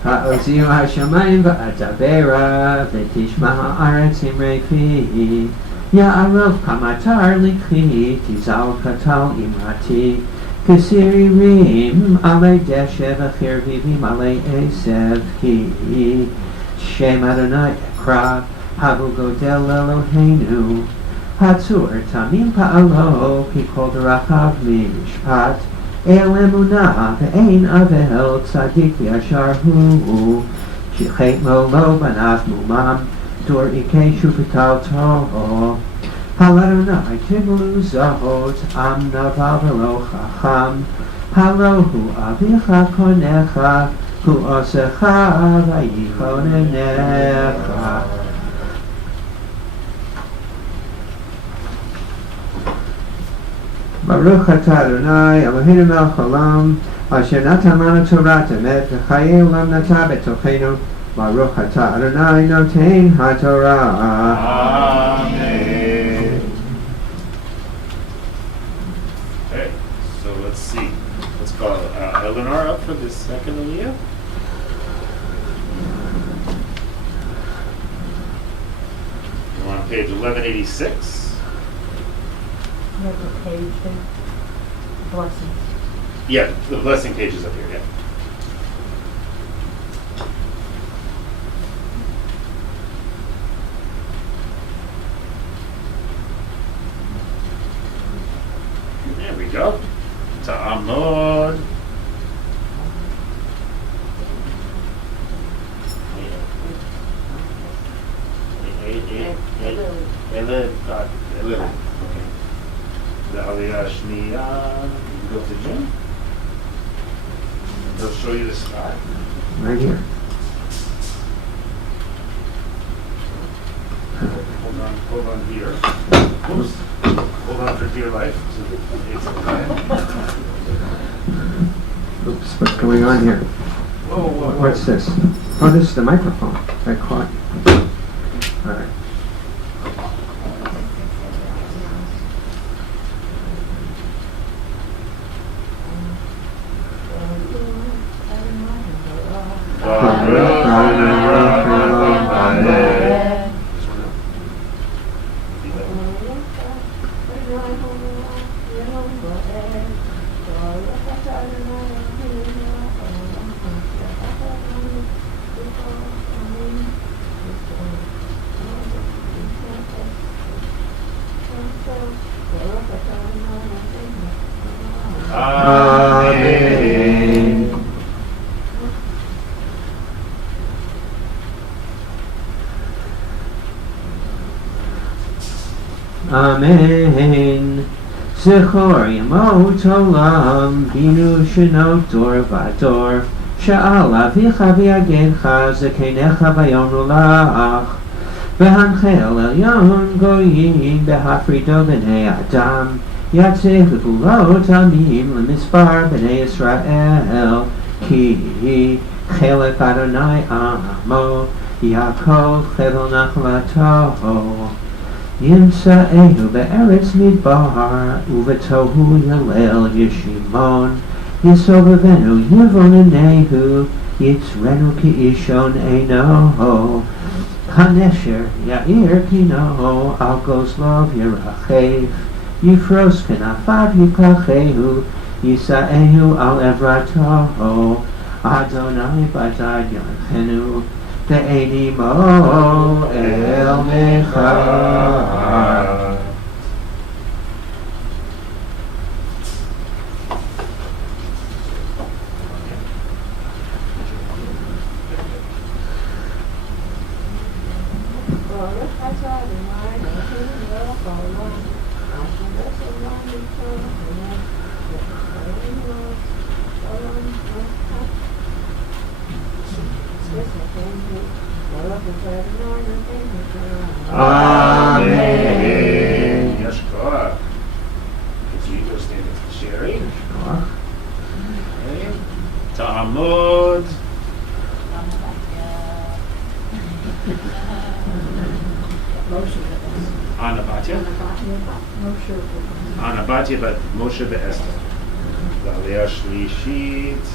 האוזיו השמיים ואדברה ותשמע הארץ אמרי פי יערוב כמטר לקחי תזל קטל אמרתי כסירים עלי דשא וחרביבים עלי עשב כי שם אדוני אקרא הבו גודל אלוהינו הצור תמים פעלו כי כל דרכיו משפט אל אמונה ואין אבל צדיק וישר הוא שחטא מולו בניו מומם דור עיקש ופתלתו על אדוני תגלו זאת עם נבל ולא חכם הלא הוא אביך קונך הוא עושך ויכוננך ברוך אתה אדוני אלוהינו מלך העולם אשר נתן לנו תורת אמת וחיי עולם נטע בתוכנו ברוך אתה אדוני נותן התורה. Amen. Okay, so let's see. Let's call Eleanor up for this second aliyah. We're on page 1186. Blessings. Yeah, the blessing page is up here, yeah. There we go. Ta'amod. Okay. The Aliyah Shniya. You go to Jim. They'll show you the spot. Right here. Hold on here. Oops. Hold on for dear life. Oops, what's going on here? Whoa. What's this? Oh, this is the microphone. I caught. All right. Amen. Amen. Zechor yamot olam binu shenot dor vador sha'al avicha v'yagencha zekenecha v'yomru lach v'hanchel elyon goyim behafrido b'nei adam yatzeh v'gulot amim l'mispar b'nei Yisrael ki chelek Adonai amo Yaakov chevel nachlato Yimsa'ehu be'eretz midbar uvetohu yalel yishimon Yisobevenu yivonenehu yitzrenu ki'ishon eino Hanesher ya'ir kino al gozlov yirachev Yifros kenafav yikachehu Yisa'ehu al evrato Adonai badad yanchenu Ve'eni mo el mechar Amen. Yes, God. Could you go stand next to Sherry? Okay. Ta'amod. Anabatya. Anabatya, but Moshe be'Esther. The Aliyah Shlishit.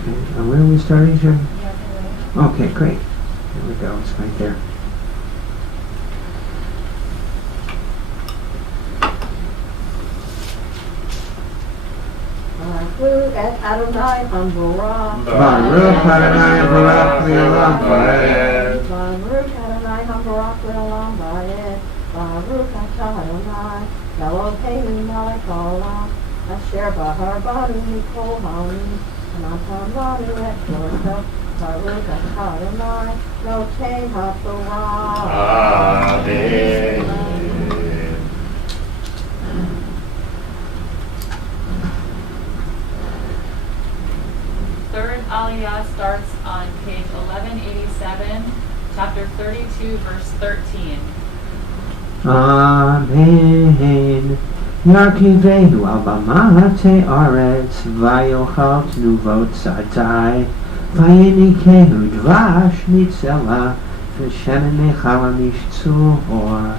Okay, and where are we starting, Sherry? Yeah, okay. Okay, great. There we go, it's right there. Baruch et Adonai Hamborah. Baruch Adonai Baruch Le'olam Vaed. Baruch Adonai Hamborah Le'olam Vaed. Baruch atah Adonai Eloheinu melech haolam asher bahar banu mikol ha'amim v'natan banu et Torah. Baruch atah Adonai noten haTorah. Amen. Third Aliyah starts on page 1187, chapter 32, verse 13. Amen. Yarkivehu al bamat ha'aretz vayochal tnuvot tzadai vayenikehu dvash mitzela v'shemen nechala mishtzor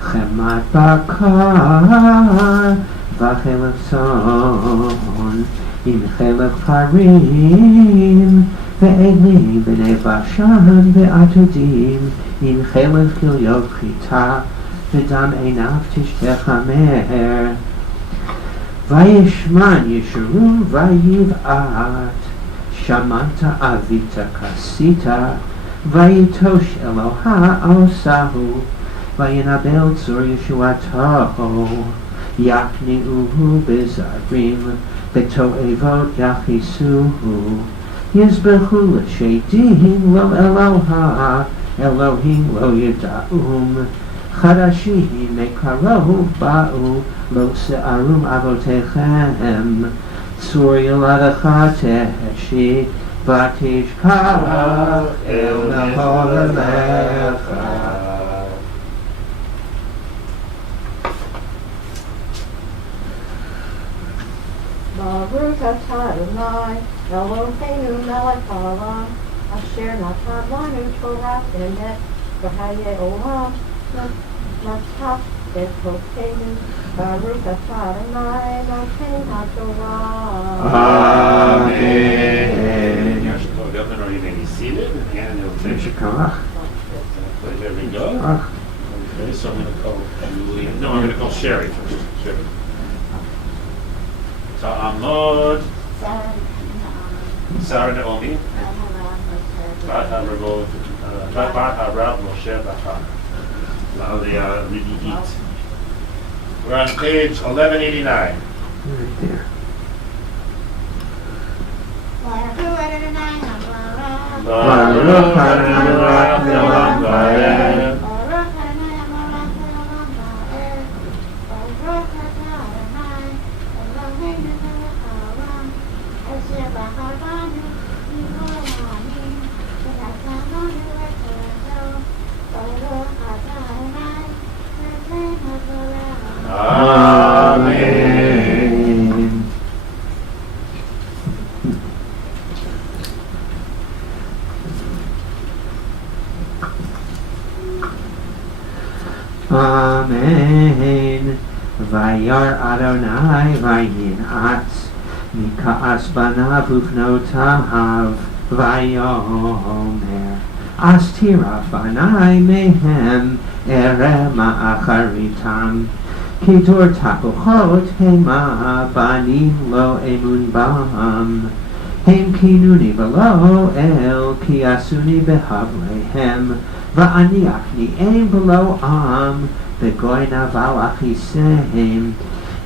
chemat bakar v'chelef tzon עם חלב חרים ועגלים בני בשן ועתודים עם חלב כליות חיטה ודם עיניו תשתה חמר וישמן ישרון ויבעט שמעת אבית כסית ויתוש אלוה עושהו וינבל צור ישועתו יכניעוהו בזרים בתועבות יכיסוהו יזבחו לשדים לא אלוה אלוהים לא ידעום חדשים מקרוב באו לא שערום אבותיכם צור ילדך תהשי ותשכח אל מחוללך. Baruch atah Adonai Eloheinu melech haolam asher natan lanu Torah emet v'hayei olam nataf et Eloheinu. Baruch atah Adonai noten haTorah. Amen. Governor, you may be seated, and you'll take your Shekach. There we go. Okay, so I'm going to call Julie. No, I'm going to call Sherry first. Sherry. Ta'amod. Sarah Naomi. Bat HaRav Moshe Bachar. L'Aliyah Revi'it. We're on page 1189. Right there. Baruch Adonai Hamborah. Baruch Adonai Baruch Le'olam Vaed. Baruch Adonai Hamborah Le'olam Vaed. Baruch atah Adonai Eloheinu melech haolam asher bahar banu mikol ha'amim v'natan banu et Torah. Baruch atah Adonai noten haTorah. Amen. Amen. Vayar Adonai vayin'atz mika'as banav ufnotav vayomer astira banai mehem ere ma'acharitam kitor tapuchot hema banim lo emun bam hem kinuni v'lo el ki asuni behavlehem va'ani akni'em v'lo am begoy naval achisem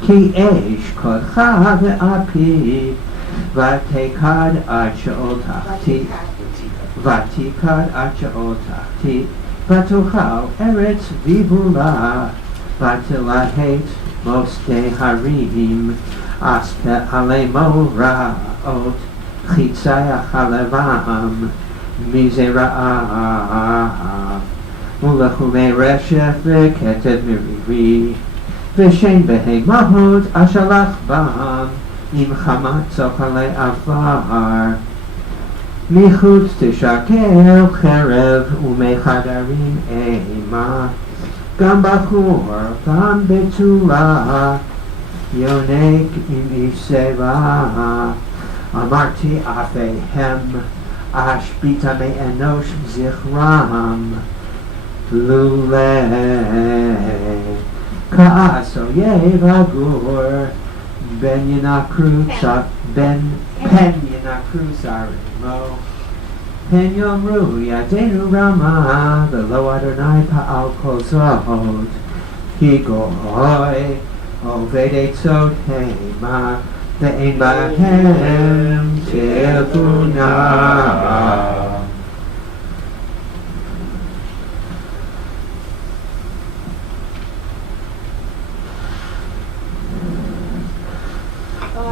ki esh kodcha ve'api v'tekad ad she'otachti v'tikad ad she'otachti v'tochal eretz vivula v'tilahet moste harim aste alemo ra'ot chitzayach halevam mizera'ah ולחומי רשף וכתב מרירי ושן בהמות אשלח בם עם חמת צוחלי עבר מחוץ תשקר חרב ומחדרים אימה גם בחור גם בתולה יונק עם איש שיבה אמרתי אפיהם אשביתה מאנוש זכרם לולא כעס אויב הגור פן ינקרו שרימו פן יאמרו ידינו רמה ולא אדוני פעל כל זאת כי גוי עובד עצות המה ואין בהם תבונה.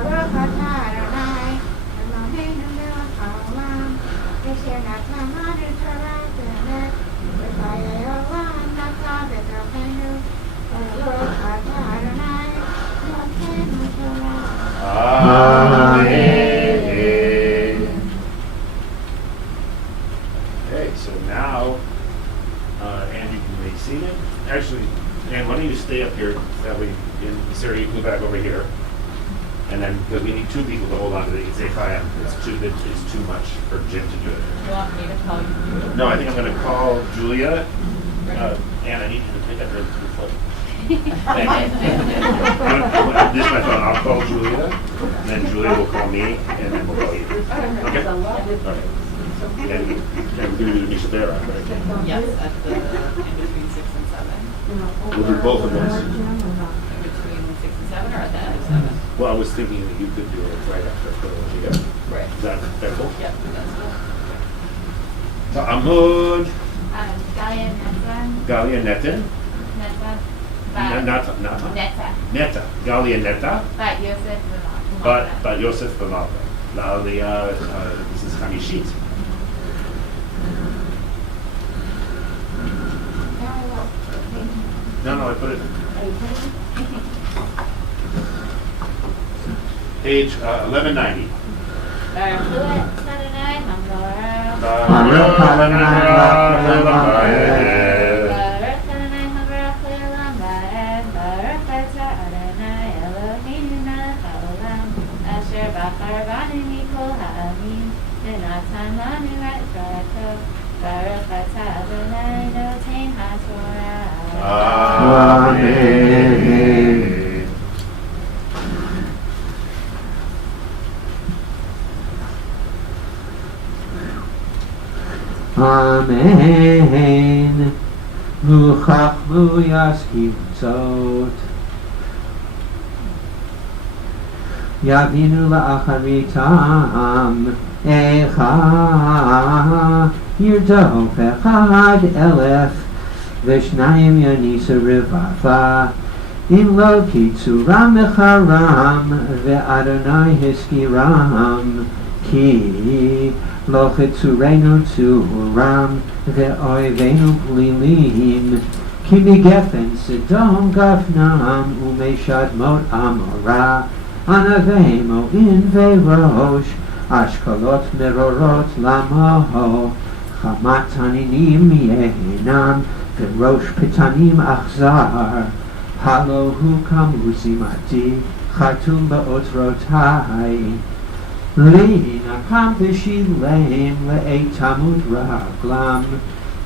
Baruch atah Adonai, Eloheinu melech haolam, asher natan lanu Torah ve'emet, v'chayei olam natan b'torachenu. Baruch atah Adonai, Eloheinu Torah. Amen. Okay, so now, Andy can be seated. Actually, Ann, why don't you stay up here? That way, Sarah, you can go back over here. And then, because we need two people to hold on to the Zephayim. It's too much for Jim to do it. You want me to call you? No, I think I'm going to call Julia. Ann, I need you to pick up your phone. This is my phone. I'll call Julia, and then Julia will call me, and then we'll call you. Okay? All right. And we're going to do the Nishibara, right? Yes, at the in between 6 and 7. We'll do both of those. In between 6 and 7 or at the end of 7? Well, I was thinking that you could do it right after together. Right. Is that cool? Yep, that's cool. Ta'amud, Galia Galia Netan, Netin, Neta, Nata, Neta, Neta, Galia Neta, Bat Yosef V'Malka. but Yosef B'Malka. Now this is Hamishit. No, I put it. Page 1190. Baruch Adonai Hamorah. Baruch Adonai Hamorah. Baruch Adonai Hamorah Le'olam Va'ed. Baruch atah Adonai Eloheinu melech haolam, asher bachar banu mikol ha'amim, v'natan lanu et Torato. Baruch atah Adonai noten haTorah. Amen. Amen. Luchachmu yaskitzot. Yavinu la'acharitam. Echa yirdof echad elef. Vishnayim yanisu rivafa. Im lo kitzuram mecharam. Ve'adonai hiskiram. Ki lo chitzurenu tzuram. Ve'oivenu plilim. Ki migefen Sidom gafnam. Umeshadmot amora. Anavemo in ve'rosh. Ashkolot merorot lamaho. Chamat taninim yehinam. Ve'rosh pitanim achzar. Halohu kamuzimati. Chatum ba'otrotai. Li nakam v'shilem le'etamut raglam.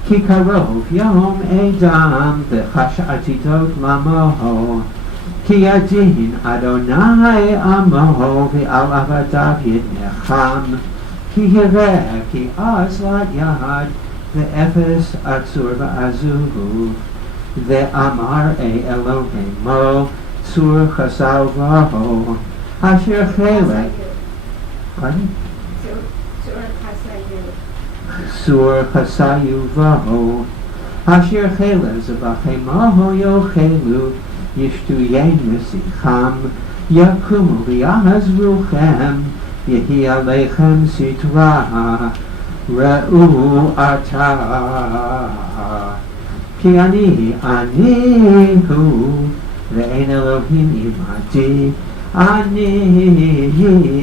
Ki karov yom edam v'chash'atitot lamoho. Ki yadin Adonai amoho v'al avadav yidnecham. Ki yireh ki az lat yad ve'efes atzur v'azuhu. Ve'amar Elohemo tzur chasalvaho. Asher chelek. Pardon? Sur chasayuvaho. Asher chelez v'achemaho yochelu. Yishtuyen v'sicham. Yakumu v'yahazruchem. Yehi aleichem sitra. Re'u atah. Ki ani hu. Ve'en Elohim imati. Ani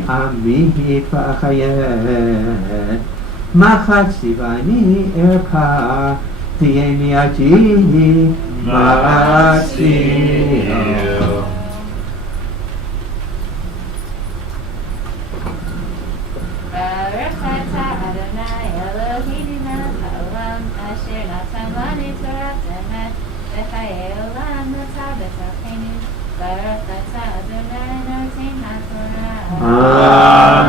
amihi fachayet. Machatzi v'ani erka. Tiyeni ati matzil. Chavani Torah Temet, V'chayei Olam Notar B'Tzalchenu, Baruch Atah Adonai Noten HaTorah.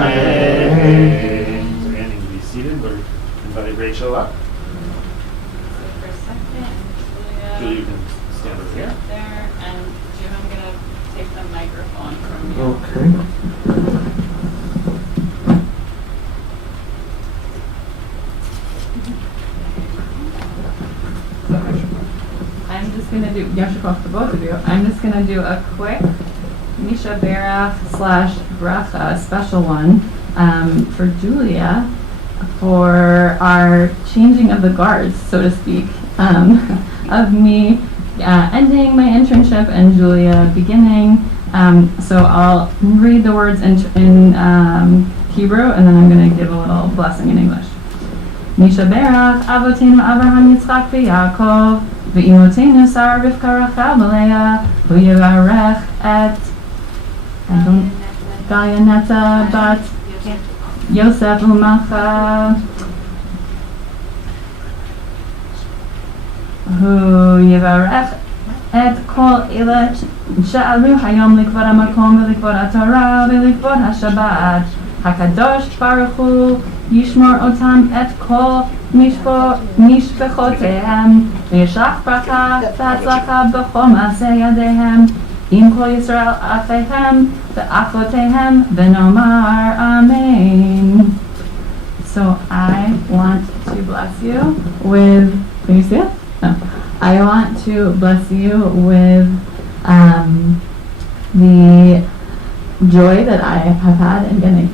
Amen. So Annie, be seated. We're inviting Rachel up. So for a second, Julie, you Julia, can stand over here. there, and Jim, I'm gonna take the microphone from you. Okay. I'm just gonna do Yashikov to both of you. I'm just gonna do a quick Nishibara / bracha, a special one for Julia for our changing of the guards, so to speak, of me ending my internship and Julia beginning. So I'll read the words in Hebrew, and then I'm going to give a little blessing in English. Nishaberach Avotim Avraham Yitzchak v'Yaakov v'imotenu Sarah Rivka Rachel Leah hu yivarech et Gayaneta bat Yosef u'Macha hu yivarech et kol elet she'alu hayom likvod hamakom v'likvod haTorah v'likvod haShabbat hakadosh baruch hu yishmor otam et kol mishpechotehem v'yishlach bracha v'hatzlacha b'chol ma'aseh yadehem im kol Yisrael achehem v'achotehem v'nomar amen. So I want to bless you with, can you see it? No. I want to bless you with the joy that I have had in getting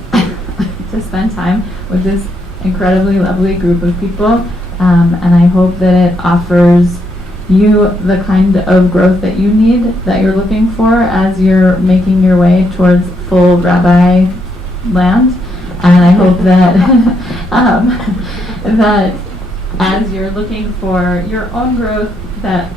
to spend time with this incredibly lovely group of people, and I hope that it offers you the kind of growth that you need, that you're looking for as you're making your way towards full rabbi land. And I hope that that as you're looking for your own growth, that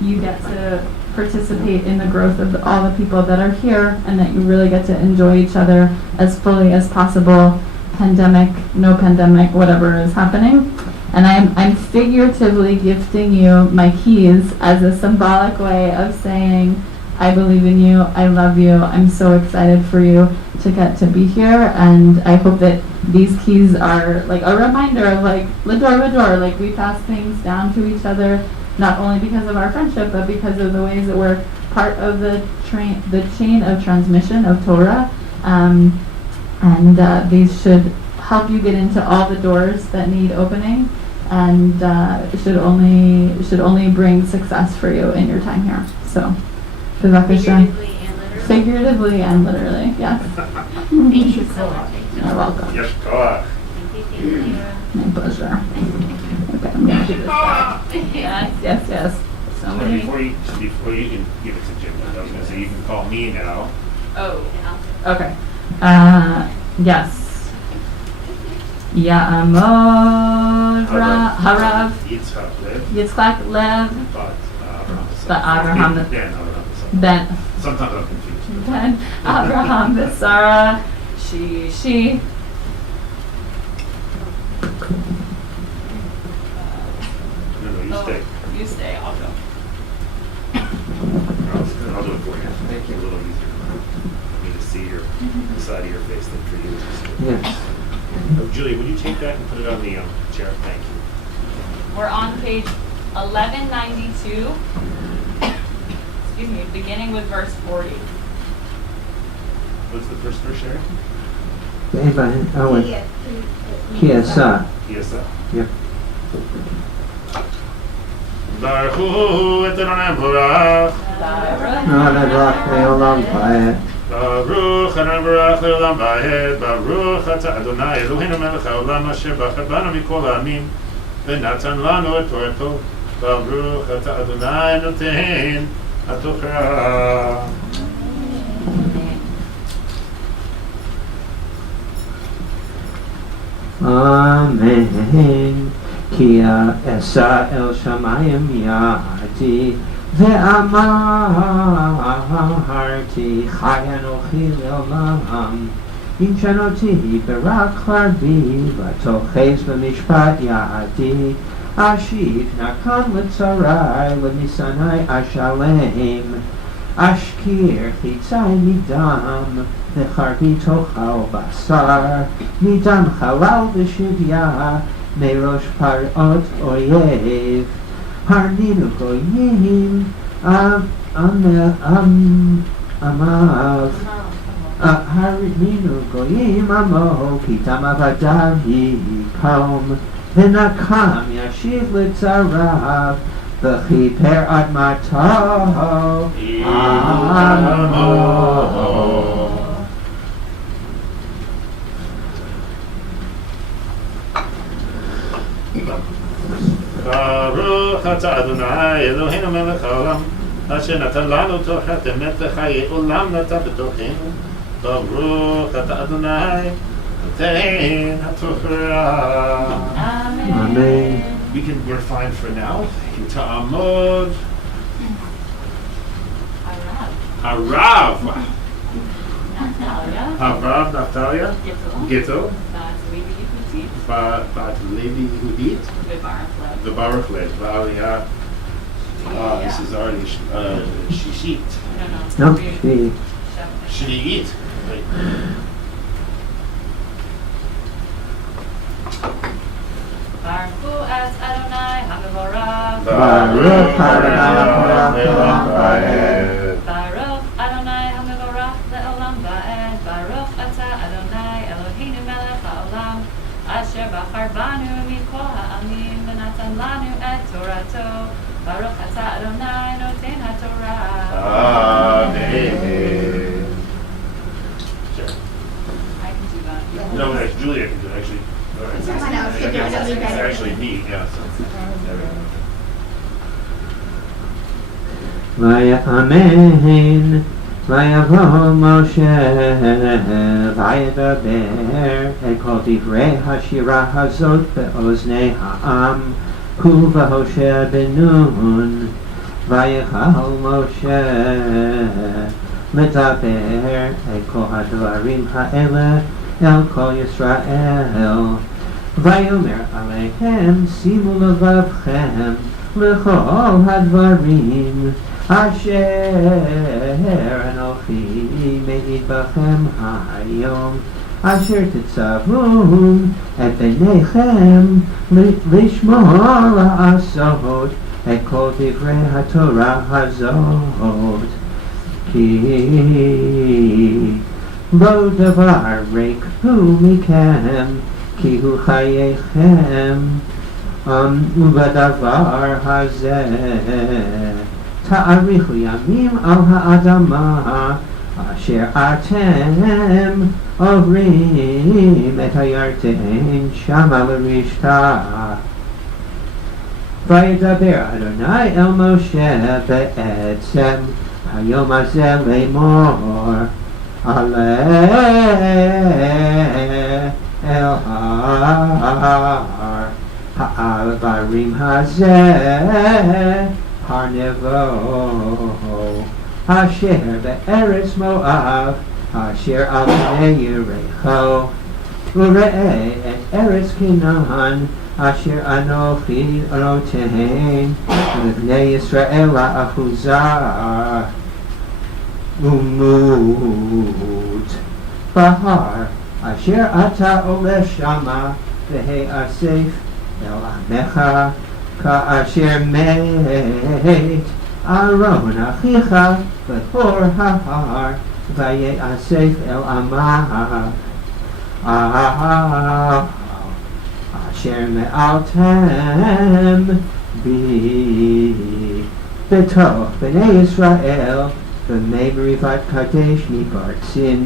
you get to participate in the growth of all the people that are here, and that you really get to enjoy each other as fully as possible, pandemic, no pandemic, whatever is happening. And I'm figuratively gifting you my keys as a symbolic way of saying, I believe in you, I love you, I'm so excited for you to get to be here, and I hope that these keys are like a reminder of like, l'dor, like we pass things down to each other, not only because of our friendship, but because of the ways that we're part of the chain of transmission of Torah, and these should help you get into all the doors that need opening, and should only bring success for you in your time here. So, figuratively and literally, yes. Thank you so much. You're welcome. Yes, God. Thank you. My pleasure. Okay, I'm gonna do this back. Yes. So So many. before you can give it to Jim, I was going to say you can call me now. Oh. Okay. Yes. Ya'amod harav Yitzchak Lev Abraham Ben Sometimes I'm confused. Ben Abraham Sarah she No, you stay. You stay, I'll go. I'll do it for you. Thank you. A little easier for me to see the side of your face than for you. Yes. Oh, Julie, would you take that and put it on the chair? Thank you. We're on page 1192. Excuse me, beginning with verse 40. What's the first verse, Sherry? Kiasa. Yes, sir. Yep. Baruch hu et Adonai Borach. Baruch le'olam va'ed. Baruch Adonai Borach le'olam va'ed. Baruch atah Adonai Eloheinu melech haolam asher bachar banu mikol ha'amim v'natan lanu et Torato. Baruch atah Adonai noten haTorah. Amen. Ki esa el shamayim ya'ati ve'amarti chai anochi le'olam im shanoti berak harbi v'toches b'mishpat ya'ati Ashif nakam l'tzarai l'misanai ashalem. Ashkir chitzai midam v'charbi tochal basar midam halal v'shivya merosh parot oyev harninu goyim amav harninu goyim amo pitam avadav yikom v'nakam yashiv l'tzarav v'chiper admato amo. Baruch atah Adonai Eloheinu melech haolam asher natan lanu tochat emet v'chayei olam natan b'tochenu. Baruch atah Adonai noten haTorah. Amen. We're fine for now. Ta'amod Harav. Natalia. Harav Natalia. Gittel. Bat Levi Yehudit. Bat Levi Yehudit. Bebarak The Baruch Lev. V'aliyah. This is already Shishit. No, she. Shliit. Right. Baruchu es Adonai HaMevorach. Baruch Adonai HaMevorach le'olam Baruch Adonai HaMevorach le'olam va'ed. Baruch atah Adonai Eloheinu melech ha'olam asher bachar banu mikol ha'amim v'natan lanu et Torato. Baruch atah Adonai noten haTorah. Amen. Sure. I can do that. No, actually, Julia can do it, actually. It's actually me, yeah. So. Amen. Vayavo Moshe vayadaber et kol divrei hashira hazot be'oznei ha'am hu v'Hoshea ben Nun. Vayechal Moshe medaber et kol hadvarim ha'ele el kol Yisrael. Vayomer aleihem simu levavchem lechol hadvarim asher anochi me'id bachem hayom asher titzavun et b'neichem lishmor la'asot et kol divrei haTorah hazot ki lo davar rik hu mikem ki hu chayechem ubadavar hazeh ta'arichu yamim al ha'adama asher atem ovrim et hayarten shama l'rishta. Vayedaber Adonai el Moshe be'etzem hayom hazeh le'mor aleh el har ha'avarim hazeh har nevo asher be'eretz Moav asher al pnei Yericho ure'eh et eretz Canaan asher anochi noten l'bnei Yisrael la'achuzah umut bahar asher ata oleh shama v'hei asef el amecha ka'asher meit Aaron achicha b'chor hahar v'yei asef el amav asher me'altem bi b'toch b'nei Yisrael v'mei merivat kadesh mibartzin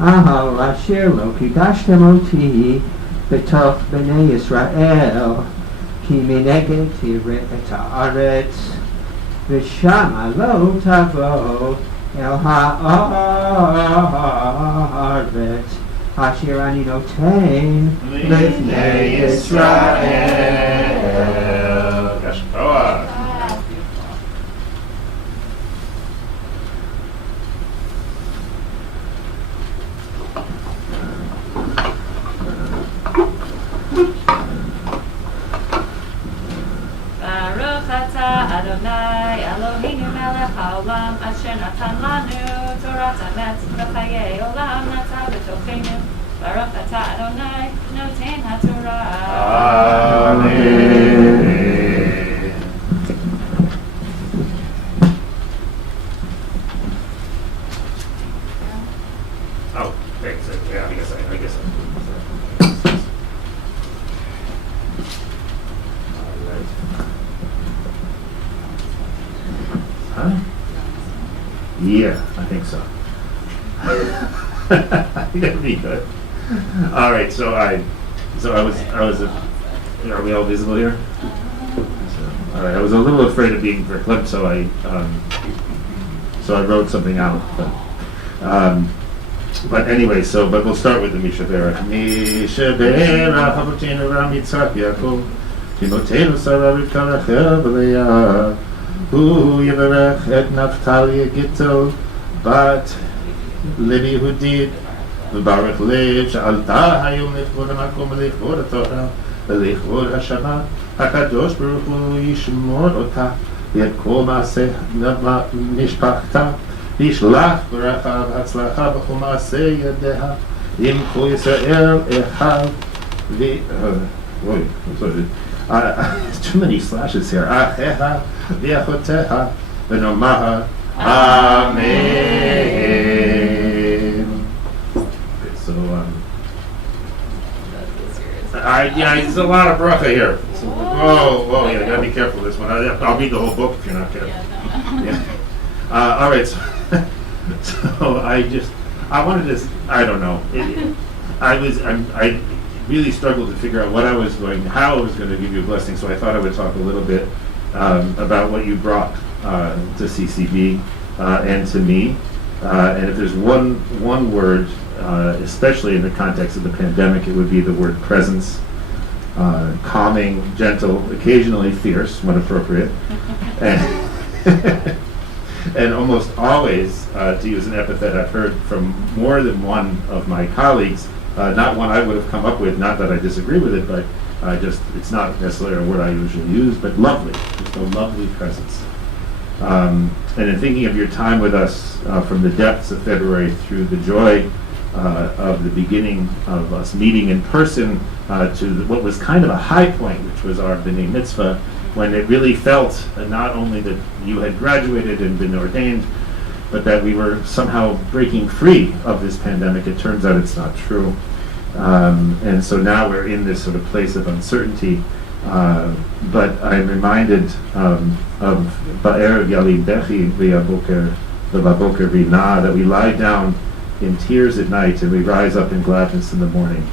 ahal asher lo kidashtem oti b'toch b'nei Yisrael ki mineged tireh et haaretz v'shama lo tavo el haaretz asher ani noten lifnei Yisrael. Yashkoah. ata Adonai Eloheinu melech haolam asher natan lanu Torah emet v'chayei olam nata b'tochenu Baruch ata Adonai noten haTorah. Amen. Oh, thanks. Yeah, I guess. All right. Huh? Yeah, I think so. That'd be good. All right, so I was. Are we all visible here? All right, I was a little afraid of being verklempt, so I wrote something out. But anyway, but we'll start with the Nishibara. Nishibara, Havotenu Ram Yitzhak Yaakov, Timotenu Sarah Rivka Rachel B'Leah, Hu Yivarech et Naftali Gitto, Bat Levi Hudid, V'Baruch Lev She'alta Hayom Lechvod HaMakom Lechvod HaTorah, Lechvod HaShabbat, HaKadosh Baruch Hu Yishmor Ota, V'et Kol Maaseh Mishpachta, Yishlach B'Racha V'Hatzlacha B'Chol Maaseh Yadeha, Im Kol Yisrael Echav there's too many slashes here. Acheha V'Achoteha V'Nomaha Amen. Okay, so there's a lot of bracha here. So, whoa, yeah, gotta be careful with this one. I'll read the whole book if you're not careful. Yeah. All right, so I wanted to, I don't know. I really struggled to figure out how I was going to give you a blessing. So I thought I would talk a little bit about what you brought to CCB and to me. And if there's one word, especially in the context of the pandemic, it would be the word presence. Calming, gentle, occasionally fierce when appropriate, and almost always, to use an epithet I've heard from more than one of my colleagues, not one I would have come up with, not that I disagree with it, but it's not necessarily a word I usually use, but lovely, just a lovely presence. And in thinking of your time with us from the depths of February through the joy of the beginning of us meeting in person to what was kind of a high point, which was our B'nai Mitzvah, when it really felt not only that you had graduated and been ordained, but that we were somehow breaking free of this pandemic. It turns out it's not true. And so now we're in this sort of place of uncertainty. But I'm reminded of Ba'erev Yalid Bechi V'Baboker V'Na, that we lie down in tears at night and we rise up in gladness in the morning.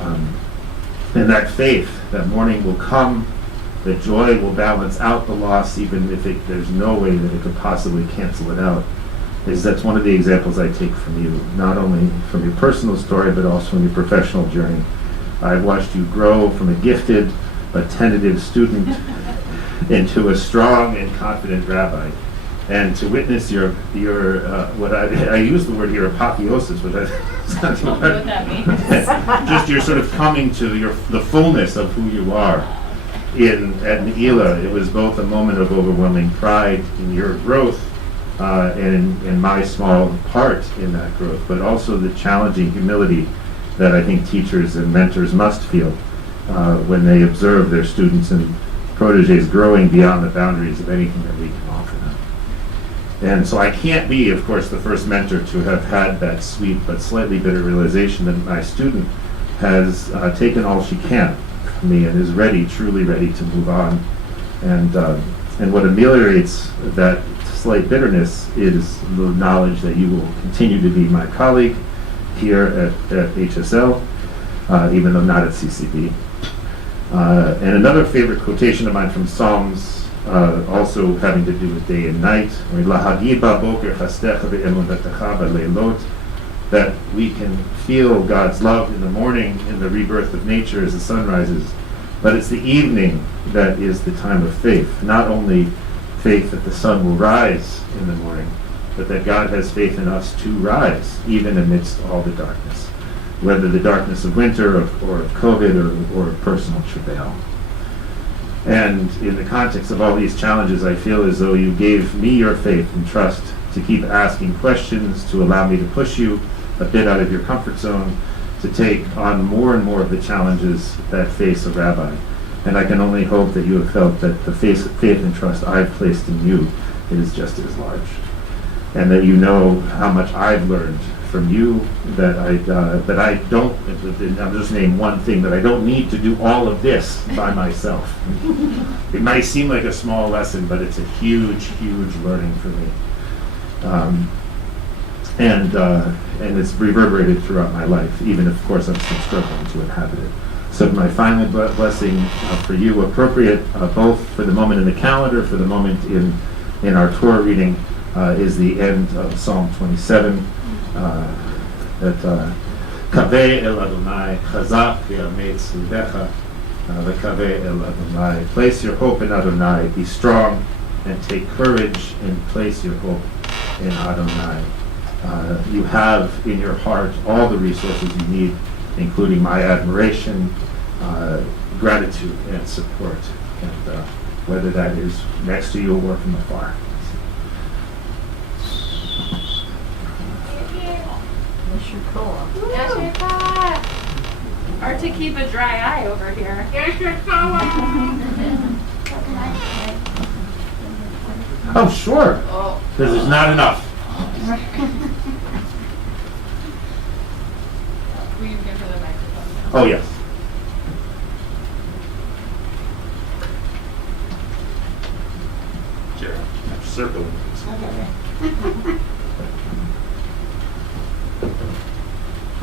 And that faith, that morning will come, that joy will balance out the loss, even if there's no way that it could possibly cancel it out. That's one of the examples I take from you, not only from your personal story, but also from your professional journey. I've watched you grow from a gifted but tentative student into a strong and confident rabbi. And to witness your what I use the word here, apotheosis, which I don't know what that means. Just your sort of coming to the fullness of who you are at Ne'ilah. It was both a moment of overwhelming pride in your growth and in my small part in that growth, but also the challenging humility that I think teachers and mentors must feel when they observe their students and proteges growing beyond the boundaries of anything that we can offer them. And so I can't be, of course, the first mentor to have had that sweet but slightly bitter realization that my student has taken all she can from me and is truly ready to move on. And what ameliorates that slight bitterness is the knowledge that you will continue to be my colleague here at HSL, even though not at CCB. And another favorite quotation of mine from Psalms, also having to do with day and night, that we can feel God's love in the morning, in the rebirth of nature as the sun rises, but it's the evening that is the time of faith. Not only faith that the sun will rise in the morning, but that God has faith in us to rise even amidst all the darkness, whether the darkness of winter or of COVID or personal travail. And in the context of all these challenges, I feel as though you gave me your faith and trust to keep asking questions, to allow me to push you a bit out of your comfort zone, to take on more and more of the challenges that face a rabbi. And I can only hope that you have felt that the faith and trust I've placed in you is just as large. And that you know how much I've learned from you, that I don't, I'll just name one thing, that I don't need to do all of this by myself. It might seem like a small lesson, but it's a huge, huge learning for me. And it's reverberated throughout my life, even if, of course, I'm still struggling to inhabit it. So my final blessing for you, appropriate both for the moment in the calendar, for the moment in our Torah reading, is the end of Psalm 27. That Kaveh el Adonai, Chazak v'yametz libecha, v'kaveh el Adonai. Place your hope in Adonai. Be strong and take courage and place your hope in Adonai. You have in your heart all the resources you need, including my admiration, gratitude, and support. And whether that is next to you or from afar. Or to keep a dry eye over here. Oh, sure. Oh. Because it's not enough. Will you give her the microphone now? Oh, yes. Sure. I'm circling.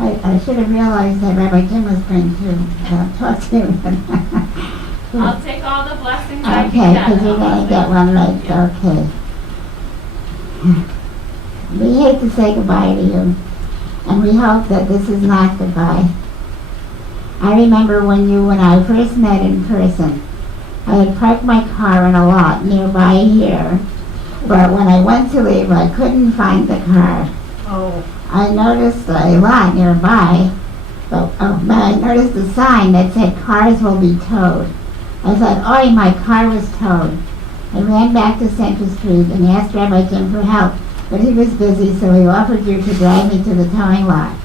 I should have realized that Rabbi Jim was going to talk to you. I'll take all the blessings I Okay, can because you're going to get one right. Okay. We hate to say goodbye to you, and we hope that this is not goodbye. I remember when I first met in person, I had parked my car in a lot nearby here, but when I went to leave, I couldn't find the car. Oh. I noticed a lot nearby, but I noticed a sign that said cars will be towed. I thought, oh, my car was towed. I ran back to Central Street and asked Rabbi Jim for help, but he was busy, so he offered you to drive me to the towing lot.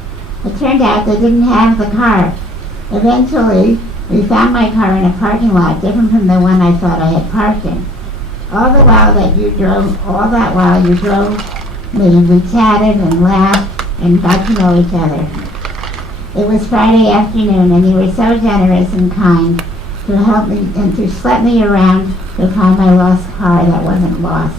It turned out they didn't have the car. Eventually, we found my car in a parking lot different from the one I thought I had parked in. All that while you drove me, we chatted and laughed and got to know each other. It was Friday afternoon, and you were so generous and kind to help me and to schlep me around to find my lost car that wasn't lost.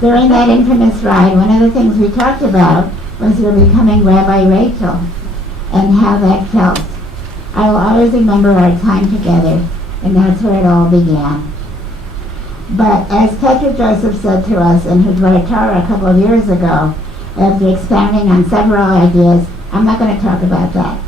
During that infamous ride, one of the things we talked about was your becoming Rabbi Rachel and how that felt. I will always remember our time together, and that's where it all began. But as Petra Joseph said to us in her Torah a couple of years ago, after expounding on several ideas, I'm not going to talk about that.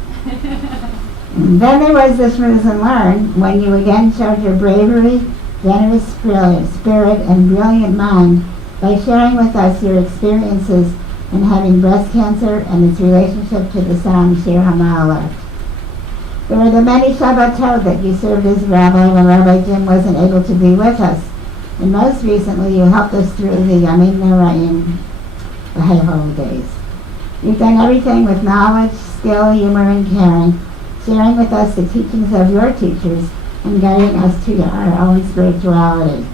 And then there was this Schmooze and Learn, when you again showed your bravery, generous spirit, and brilliant mind by sharing with us your experiences in having breast cancer and its relationship to the song Shir HaMa'alot. There were the many Shabbatot that you served as rabbi when Rabbi Jim wasn't able to be with us. And most recently, you helped us through the Yamim Noraim, the high holidays. You've done everything with knowledge, skill, humor, and caring, sharing with us the teachings of your teachers and guiding us to our own spirituality.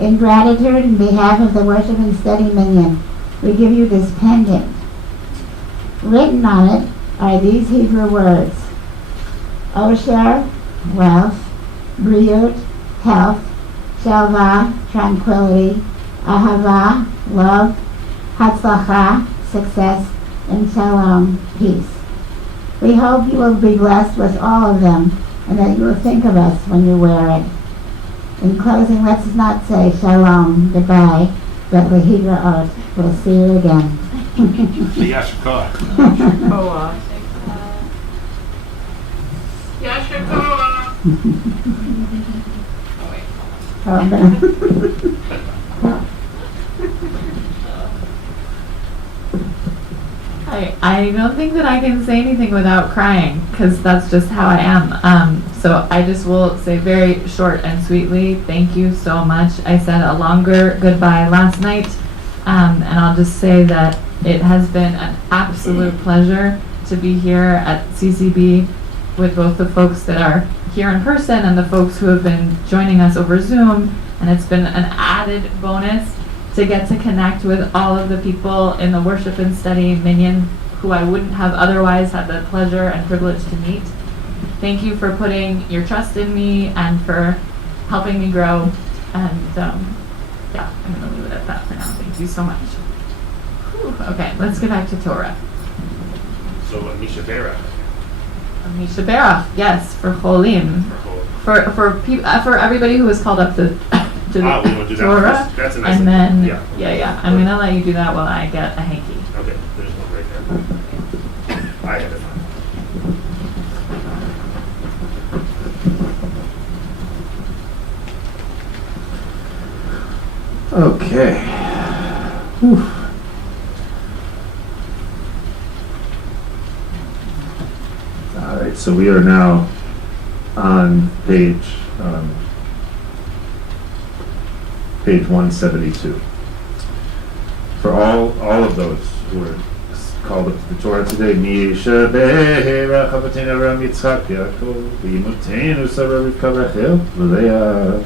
In gratitude, in behalf of the Worship and Study Minyan, we give you this pendant. Written on it are these Hebrew words: Osher, wealth; Briut, health; Shalva, tranquility; Ahava, love; Hatzlacha, success; and Shalom, peace. We hope you will be blessed with all of them and that you will think of us when you wear it. In closing, let's not say Shalom, goodbye, but Lehidraot. We'll see you again. Yashikah. I don't think that I can say anything without crying, because that's just how I am. So So I just will say very short and sweetly, thank you so much. I said a longer goodbye last night, and I'll just say that it has been an absolute pleasure to be here at CCB with both the folks that are here in person and the folks who have been joining us over Zoom. And it's been an added bonus to get to connect with all of the people in the worship and study minyan who I wouldn't have otherwise had the pleasure and privilege to meet. Thank you for putting your trust in me and for helping me grow. And yeah, I'm going to leave it at that for now. Thank you so much. Whew. Okay, let's get back to Torah. So Nishibara. Nishibara, yes, for Cholim. For everybody who was called up to We want to do that Torah. first. That's a nice And then, yeah. I'm going to let you do that while I get a hanky. Okay, there's one right there. I have it. Okay. Whew. All right, so we are now on page 172. For all of those who are called up to the Torah today, Nishibara Chavotenu Avraham Yitzchak Yaakov V'imotenu Sarah Rivka Rachel V'Leah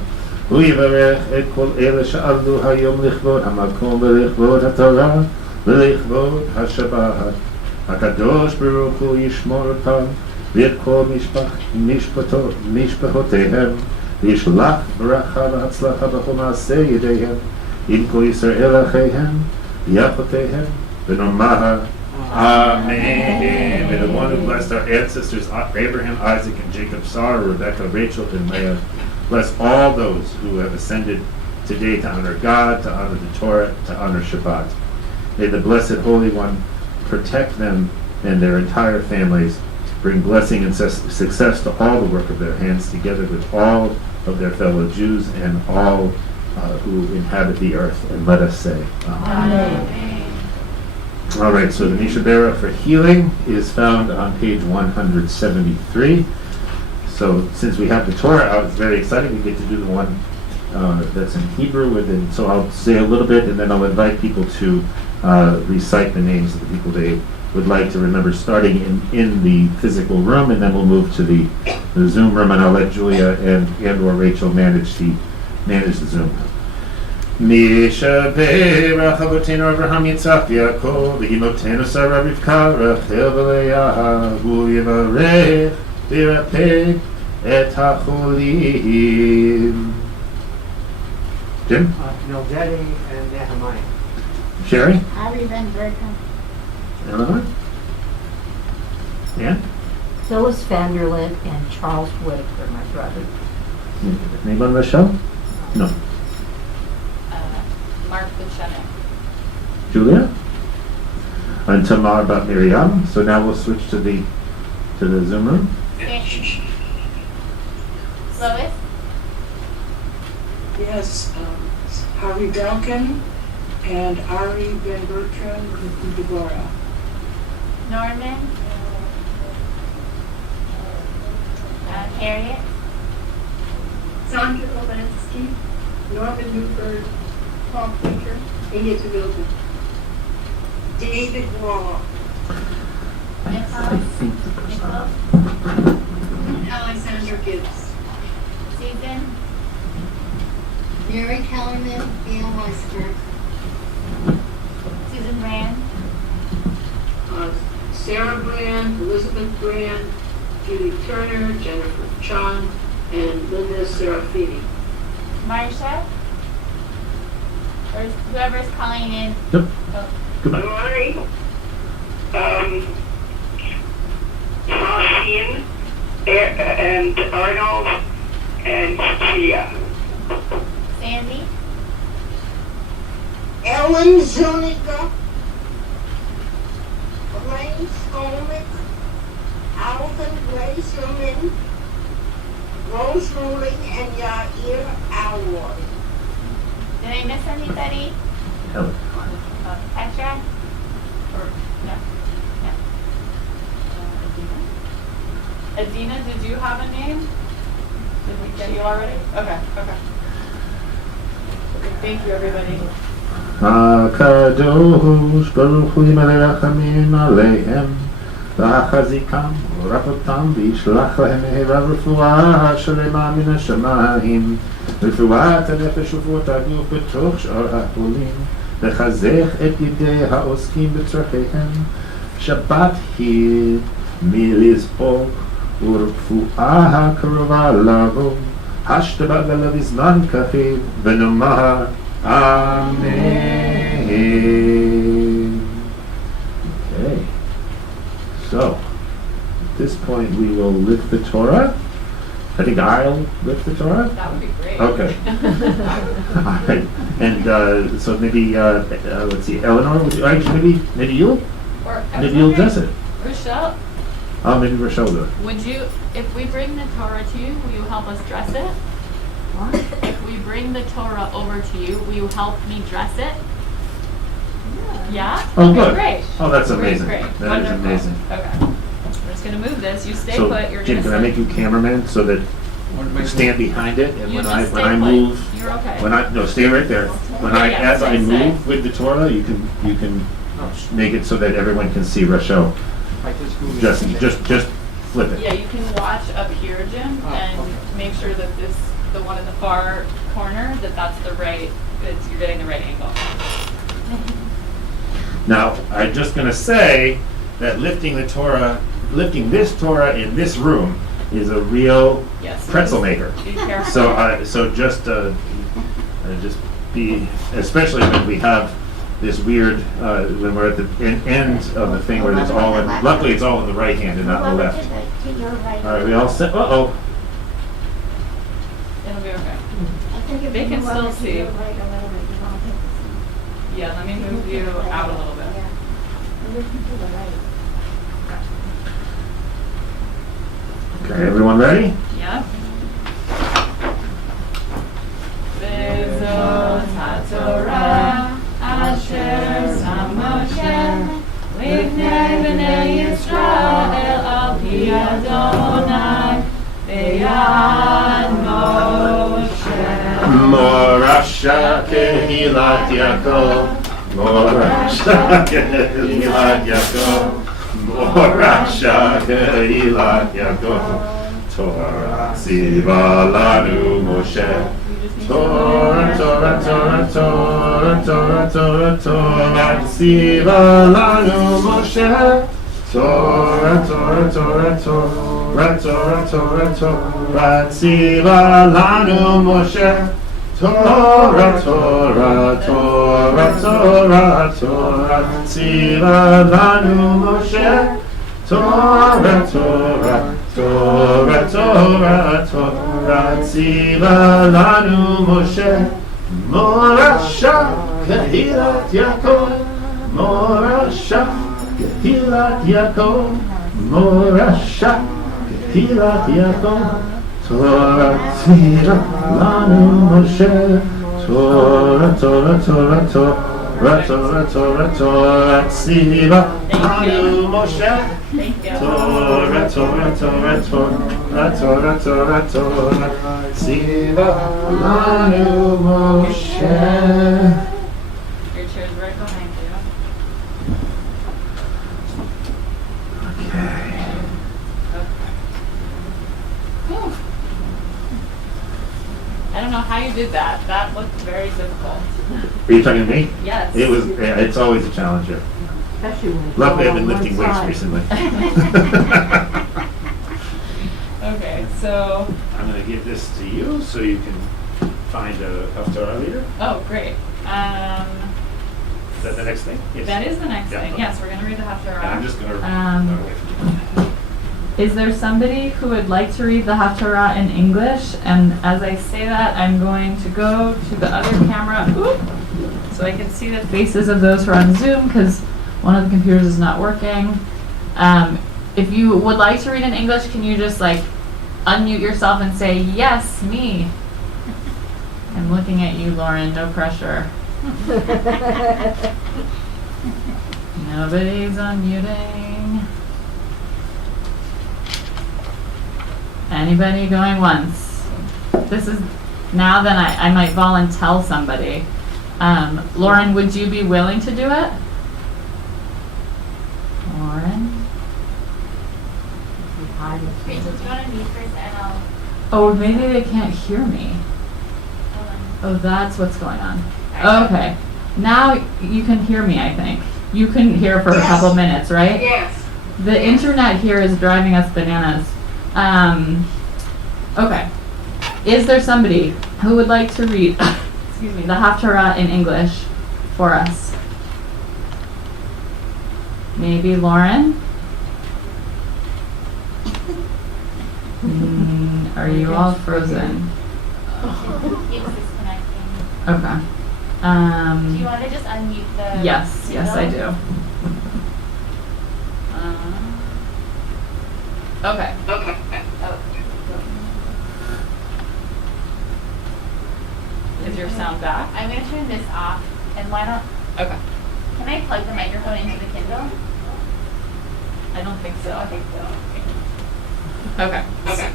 הוא יברך את כל אלה שעבדו היום לכבוד המקום ולכבוד התורה ולכבוד השבת. הקדוש ברוך הוא ישמור אותם ואת כל משפחותיהם וישלח ברכה והצלחה בכל מעשה ידיהם עם כל ישראל אחיהם ויחותיהם ונאמר Amen. May the one who blessed our ancestors Abraham, Isaac, and Jacob, Sarah, Rebecca, Rachel, and Leah, bless all those who have ascended today to honor God, to honor the Torah, to honor Shabbat. May the Blessed Holy One protect them and their entire families, bring blessing and success to all the work of their hands, together with all of their fellow Jews and all who inhabit the earth. And let us say, Amen. All right, so the Nishibara for healing is found on page 173. So since we have the Torah out, it's very exciting. We get to do the one that's in Hebrew. And so I'll say a little bit, and then I'll invite people to recite the names of the people they would like to remember, starting in the physical room, and then we'll move to the Zoom room, and I'll let Julia and or Rachel manage the Zoom. Nishibara Chavotenu Avraham Yitzchak Yaakov V'imotenu Sarah Rivka Rachel V'Leah Hu Yivarech V'Yirapeh Et HaCholim. Jim? Mildedi and Nehemiah. Sherry? Harry Van Bergen. Eleanor? Ann? Phyllis Vanderlip and Charles Whitaker, my brother. Anybody on the show? No. Mark Buchanan. Julia? And Tamar Bat Miriam. So now we'll switch to the Zoom room. Lois? Yes, Harvey Duncan and Ari Ben Bertrand and Deborah. Norman. Harriet. Sandra Obansky, Norman Newford, Paul Baker, Inge Tavildon, David Wall, I think the person. Alexander Gibbs, Susan. Mary Kellerman, Gail Weisberg. Susan Brand. Sarah Brand, Elizabeth Brand, Julie Turner, Jennifer Chong, and Linda Serafini. Marcia. Or whoever's calling in. Yep. Oh. Goodbye. Lori, Marcin, and Arnold, and Gia. Sandy. Ellen Zuniga. Elaine Skolnick. Alvin Glazerman. Rose Ruling, and Yair Alroy. Did I miss anybody? Helen. Petra? Or, no. Adina, did you have a name? Did we get you already? Okay. Thank you, everybody. הקדוש ברוך הוא ימלא רחמים עליהם ואחזיקם ורפאותם וישלח להם מהרה רפואה שלמה מן השמיים רפואת הנפש ורפואת הגוף בתוך שאר החולים לחזק את ידי העוסקים בצורכיהם שבת היא מלזעוק ורפואה הקרובה לבוא השתבח עליו בזמן כחיל ונאמר Amen. Okay. So, at this point we will lift the Torah. I think I'll lift the Torah. That would be great. Okay. All right. And so maybe let's see, Eleanor. Would you, actually, maybe you. Or Maybe you'll dress it. Rochelle, Oh, maybe Rochelle will do it. would you, if we bring the Torah to you, will you help us dress it? What? If we bring the Torah over to you, will you help me dress it? Yeah? Oh, Okay, good. Great. Oh, that's amazing. Great. That is Wonderful. amazing. Okay. We're just gonna move this. You stay So, put. You're Jim, gonna can I make you cameraman so that you stand behind it, and You when just I stay put. move, You're okay. stay right there. When I Yeah, as I stay. move with the Torah, you can make it so that everyone can see Rochelle. Just flip it. Yeah, you can watch up here, Jim, and make sure that the one in the far corner, that's the right. You're getting the right angle. Now, I'm just going to say that lifting this Torah in this room is a real Yes. pretzel maker. Be careful. So just be, especially when we have this weird, when we're at the end of the thing where it's all in, luckily it's all in the right hand and not in the left. All right, we all set, uh-oh. It'll be okay. They can still see. Yeah, let me move you out a little bit. Okay, everyone ready? Yeah. Bezot HaTorah Asher Sam Moshe Livnei Bnei Yisrael Al Pi Adonai Beyad Moshe Morasha Kehilat Yaakov Morasha Kehilat Yaakov Morasha Kehilat Yaakov Torah Tziva Lanu Moshe Torah, Torah, Torah, Torah, Torah, Torah, Torah Tziva Lanu Moshe Torah, Torah, Torah, Torah, Torah, Torah, Torah Tziva Lanu Moshe Torah, Torah, Torah, Torah, Torah Tziva Lanu Moshe Torah, Torah, Torah, Torah, Torah Tziva Lanu Moshe Morasha Kehilat Yaakov Morasha Kehilat Yaakov Morasha Kehilat Yaakov Torah Tziva Lanu Moshe Torah, Torah, Torah, Torah, Torah, Torah, Torah Tziva Lanu Moshe Thank you. Torah, Torah, Torah, Torah, Torah, Torah, Torah Tziva Lanu Moshe. Your chair's right behind you. Okay. Whew. I don't know how you did that. That looked very difficult. Are you talking to me? Yes. It's always a challenge here. Especially when it's Luckily, I've all been on lifting one weights side. recently. Okay, so I'm going to give this to you so you can find a Haftarah leader. oh great. Is that the next thing? Yes. That is the next Yeah. thing. Yes, we're gonna read the Haftarah. And I'm just going to. Is there somebody who would like to read the Haftarah in English? And as I say that, I'm going to go to the other camera, so I can see the faces of those who are on Zoom, because one of the computers is not working. If you would like to read in English, can you just like unmute yourself and say, yes, me? I'm looking at you, Lauren, no pressure. Nobody's unmuting. Anybody going once? this is, now then I might volunteer somebody. Lauren, would you be willing to do it? Lauren? Rachel, do you want to mute first and I'll... Oh, maybe they can't hear me. Hold on. Oh, that's what's going on. Alright. Okay. Now you can hear me, I think. You couldn't hear for a couple minutes, right? Yes. The internet here is driving us bananas. Okay. Is there somebody who would like to read excuse me, the Haftarah in English for us? Maybe Lauren? Are you all frozen? Keeps disconnecting. Okay. Do you want to just unmute the... Yes, I do. Okay. Okay. Oh. Is your sound back? I'm going to turn this off, and why don't... Okay. Can I plug the microphone into the Kindle? I don't think so. Okay, so... Okay. Okay.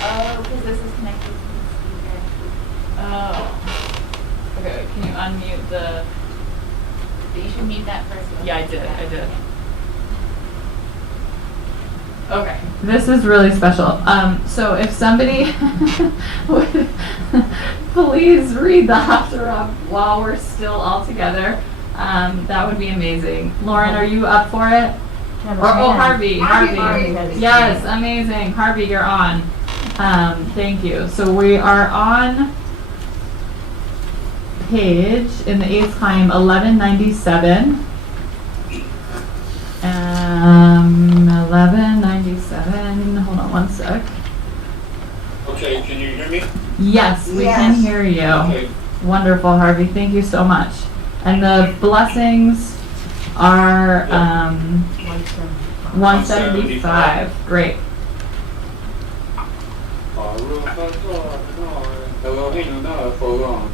Oh, because this is connected to the speaker. Oh. Okay, can you unmute the... But you should mute that first. Yeah, I did. Okay, this is really special. So if somebody would please read the Haftarah while we're still all together, that would be amazing. Lauren, are you up for it? Harvey. Yes, amazing. Harvey, you're on. Thank you. So we are on page in the 8th time 1197. 1197. Hold on one sec. Okay, can you hear me? Yes, we can hear you. Okay. Wonderful, Harvey. Thank you so much. And the blessings are 175. Great. Baruch atah Adonai Eloheinu melech haolam,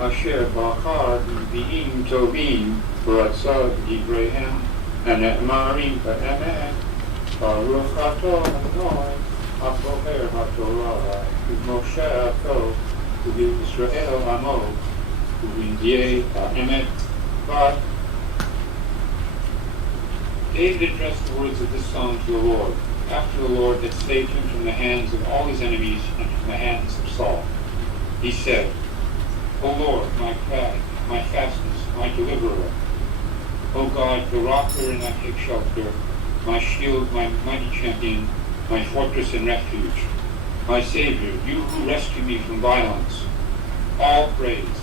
asher bachar b'nbiim tovim v'ratzah b'divreihem ha'ne'emarim b'emet. Baruch atah Adonai hasoher haTorah u'Moshe ato u'Yisrael amo u'Yindiyeh ha'emet v'ad. David addressed the words of this song to the Lord, after the Lord had saved him from the hands of all his enemies and from the hands of Saul. He said, O Lord, my pride, my fastness, my deliverer. O God, the rocker and I take shelter, my shield, my mighty champion, my fortress and refuge, my Savior, you who rescue me from violence. All praise.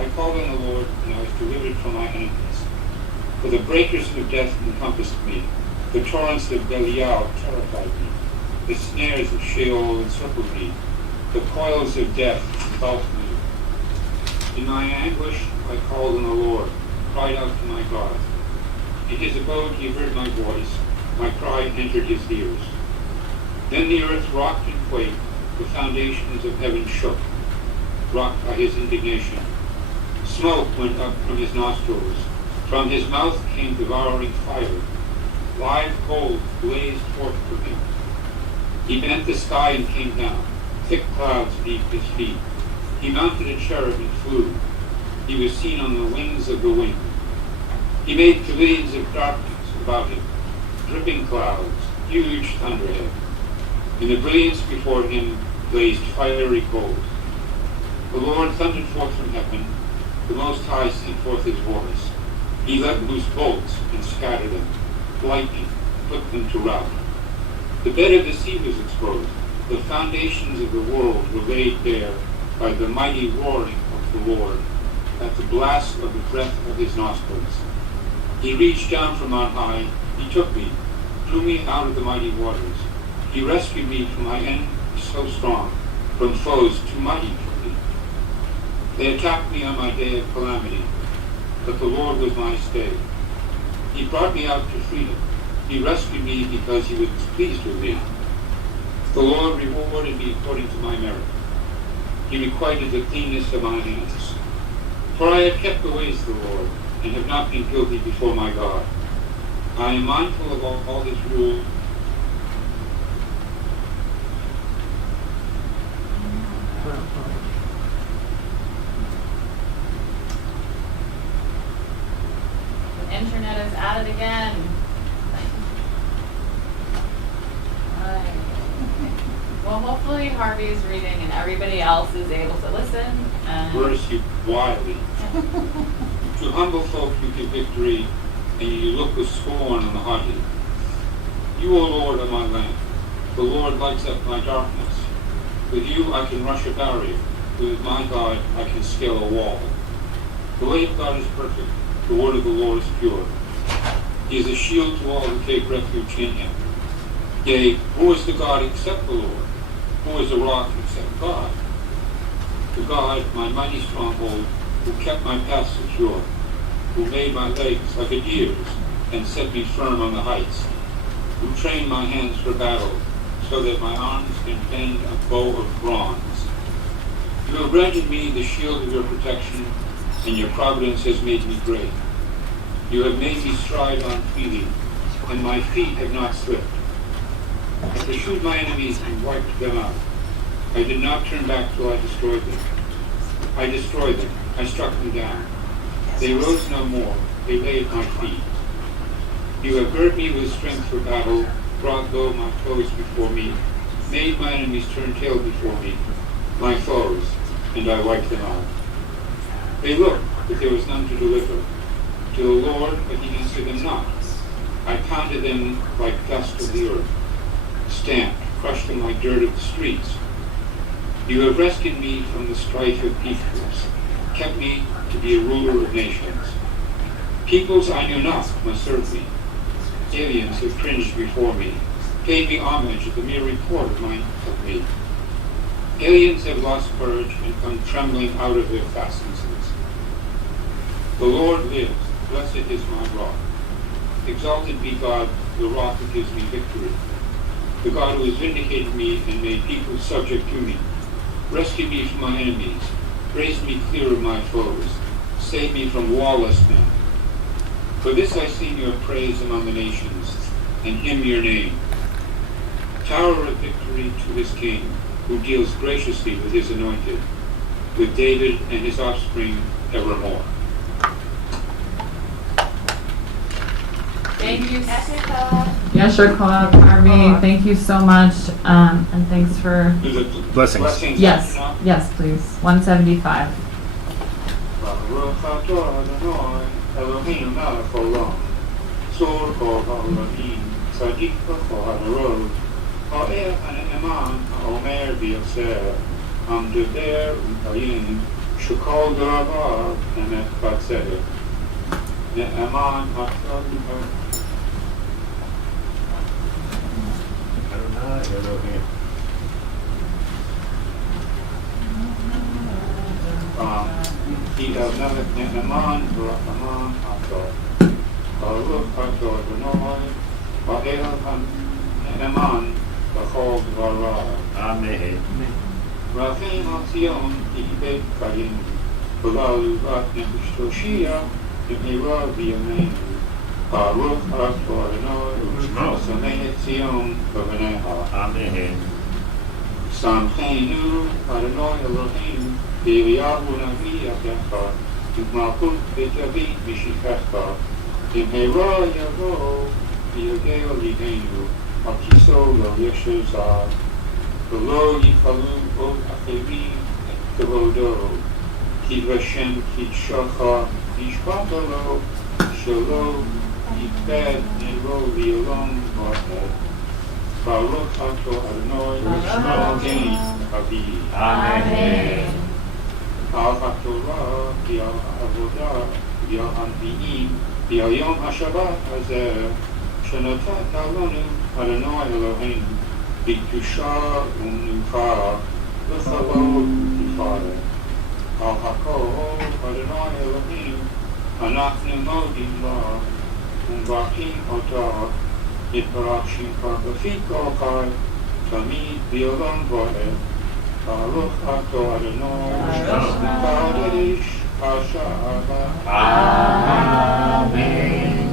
I called on the Lord, and I was delivered from my enemies. For the breakers of death encompassed me. The torrents of Belial terrified me. The snares of Sheol encircled me. The coils of death engulfed me. In my anguish, I called on the Lord, cried out to my God. In his abode he heard my voice. My cry entered his ears. Then the earth rocked and quaked. The foundations of heaven shook, rocked by his indignation. Smoke went up from his nostrils. From his mouth came devouring fire. Live coals blazed forth from him. He bent the sky and came down. Thick clouds beneath his feet. He mounted a cherub and flew. He was seen on the wings of the wind. He made pavilions of darkness about him, dripping clouds, huge thunderhead. In the brilliance before him blazed fiery coals. The Lord thundered forth from heaven. The Most High sent forth his voice. He let loose bolts and scattered them. Lightning put them to rout. The bed of the sea was exposed. The foundations of the world were laid bare by the mighty roaring of the Lord, at the blast of the breath of his nostrils. He reached down from on high. He took me, drew me out of the mighty waters. He rescued me from my enemies so strong, from foes too mighty for me. They attacked me on my day of calamity, but the Lord was my stay. He brought me out to freedom. He rescued me because he was pleased with me. The Lord rewarded me according to my merit. He requited the cleanness of my hands. For I have kept the ways of the Lord, and have not been guilty before my God. I am mindful of all his rules internet is at it again. Right. Well, hopefully Harvey's reading and everybody else is able to listen. And Verse you wildly. To humble folk you give victory, and you look with scorn on the haughty. You, O Lord, are my lamp. The Lord lights up my darkness. With you I can rush a barrier. With my God I can scale a wall. The way of God is perfect. The word of the Lord is pure. He is a shield to all who take refuge in him. Yea, who is the God except the Lord? Who is the rock except God? The God, my mighty stronghold, who kept my path secure, who made my legs like a deer's and set me firm on the heights, who trained my hands for battle, so that my arms can bend a bow of bronze. You have granted me the shield of your protection, and your providence has made me great. You have made me stride on freely, and my feet have not slipped. I pursued my enemies and wiped them out. I did not turn back till I destroyed them. I destroyed them. I struck them down. They rose no more. They lay at my feet. You have girded me with strength for battle, brought low my foes before me, made my enemies turn tail before me, my foes, and I wiped them out. They looked, but there was none to deliver. To the Lord, but he answered them not. I pounded them like dust of the earth, stamped, crushed them like dirt of the streets. You have rescued me from the strife of peoples, kept me to be a ruler of nations. Peoples I knew not must serve me. Aliens have cringed before me, paid me homage at the mere report of me. Aliens have lost courage and come trembling out of their fastnesses. The Lord lives, blessed is my rock. Exalted be God, the rock who gives me victory. The God who has vindicated me and made people subject to me. Rescue me from my enemies. Raise me clear of my foes. Save me from lawless men. For this I sing your praise among the nations, and hymn your name. Tower of victory to his king, who deals graciously with his anointed, with David and his offspring evermore. Thank you. Yasher Kov, Harvey, thank you so much. And thanks for Blessings. Yes, yes, please. 175. Baruch atah Adonai Eloheinu melech haolam, tzor kol ha'olamim, tzadik b'chol ha'arov, ha'er ha'ne'eman ha'omer v'yoseh, ha'mdeber u'mekayim, shekol da'avav emet b'tzedek, ne'eman ha'chad He of Melech Ne'eman, V'Rachaman, Ato. Baruch Ato Adonai, V'El Ne'eman, V'chol Dvarav. Amen. Rachem al Zion, Yibet Kayim, V'Lal Yuvat Nefesh Toshia, V'Mira V'Yameinu. Baruch Ato Adonai, V'Samei et Zion, V'Veneha. Amen. Samcheinu, Adonai Eloheinu, V'Eliyahu Navi Yavecha, V'Malchut Beit David Mishikecha, V'Mehera Yavo, V'Yageo Ligeinu, Akiso Lo Yeshu Zad, V'Lo Yichalu Od Acherim Et Kevodo, Ki V'Shem Kitshacha, Yishpata Lo, Shelo Yikbed Nero V'Yolom V'Ahed. Baruch Ato Adonai, Eloheinu Havi. Amen. Al HaTorah, V'al HaAvodah, V'al HaNvi'im, V'al Yom HaShabbat Hazeh, Shenotat Alanu Adonai Eloheinu, B'Kedusha U'Menucha, V'Chavod U'Tifaret. Al HaKol Adonai Eloheinu, Anachnu Modim La, U'Mvarchim Otah, Yitbarach Shimcha B'Fi Kol Chai, Tamid V'Olam Va'ed. Baruch Ato Adonai, Kadosh HaShabbat. Amen.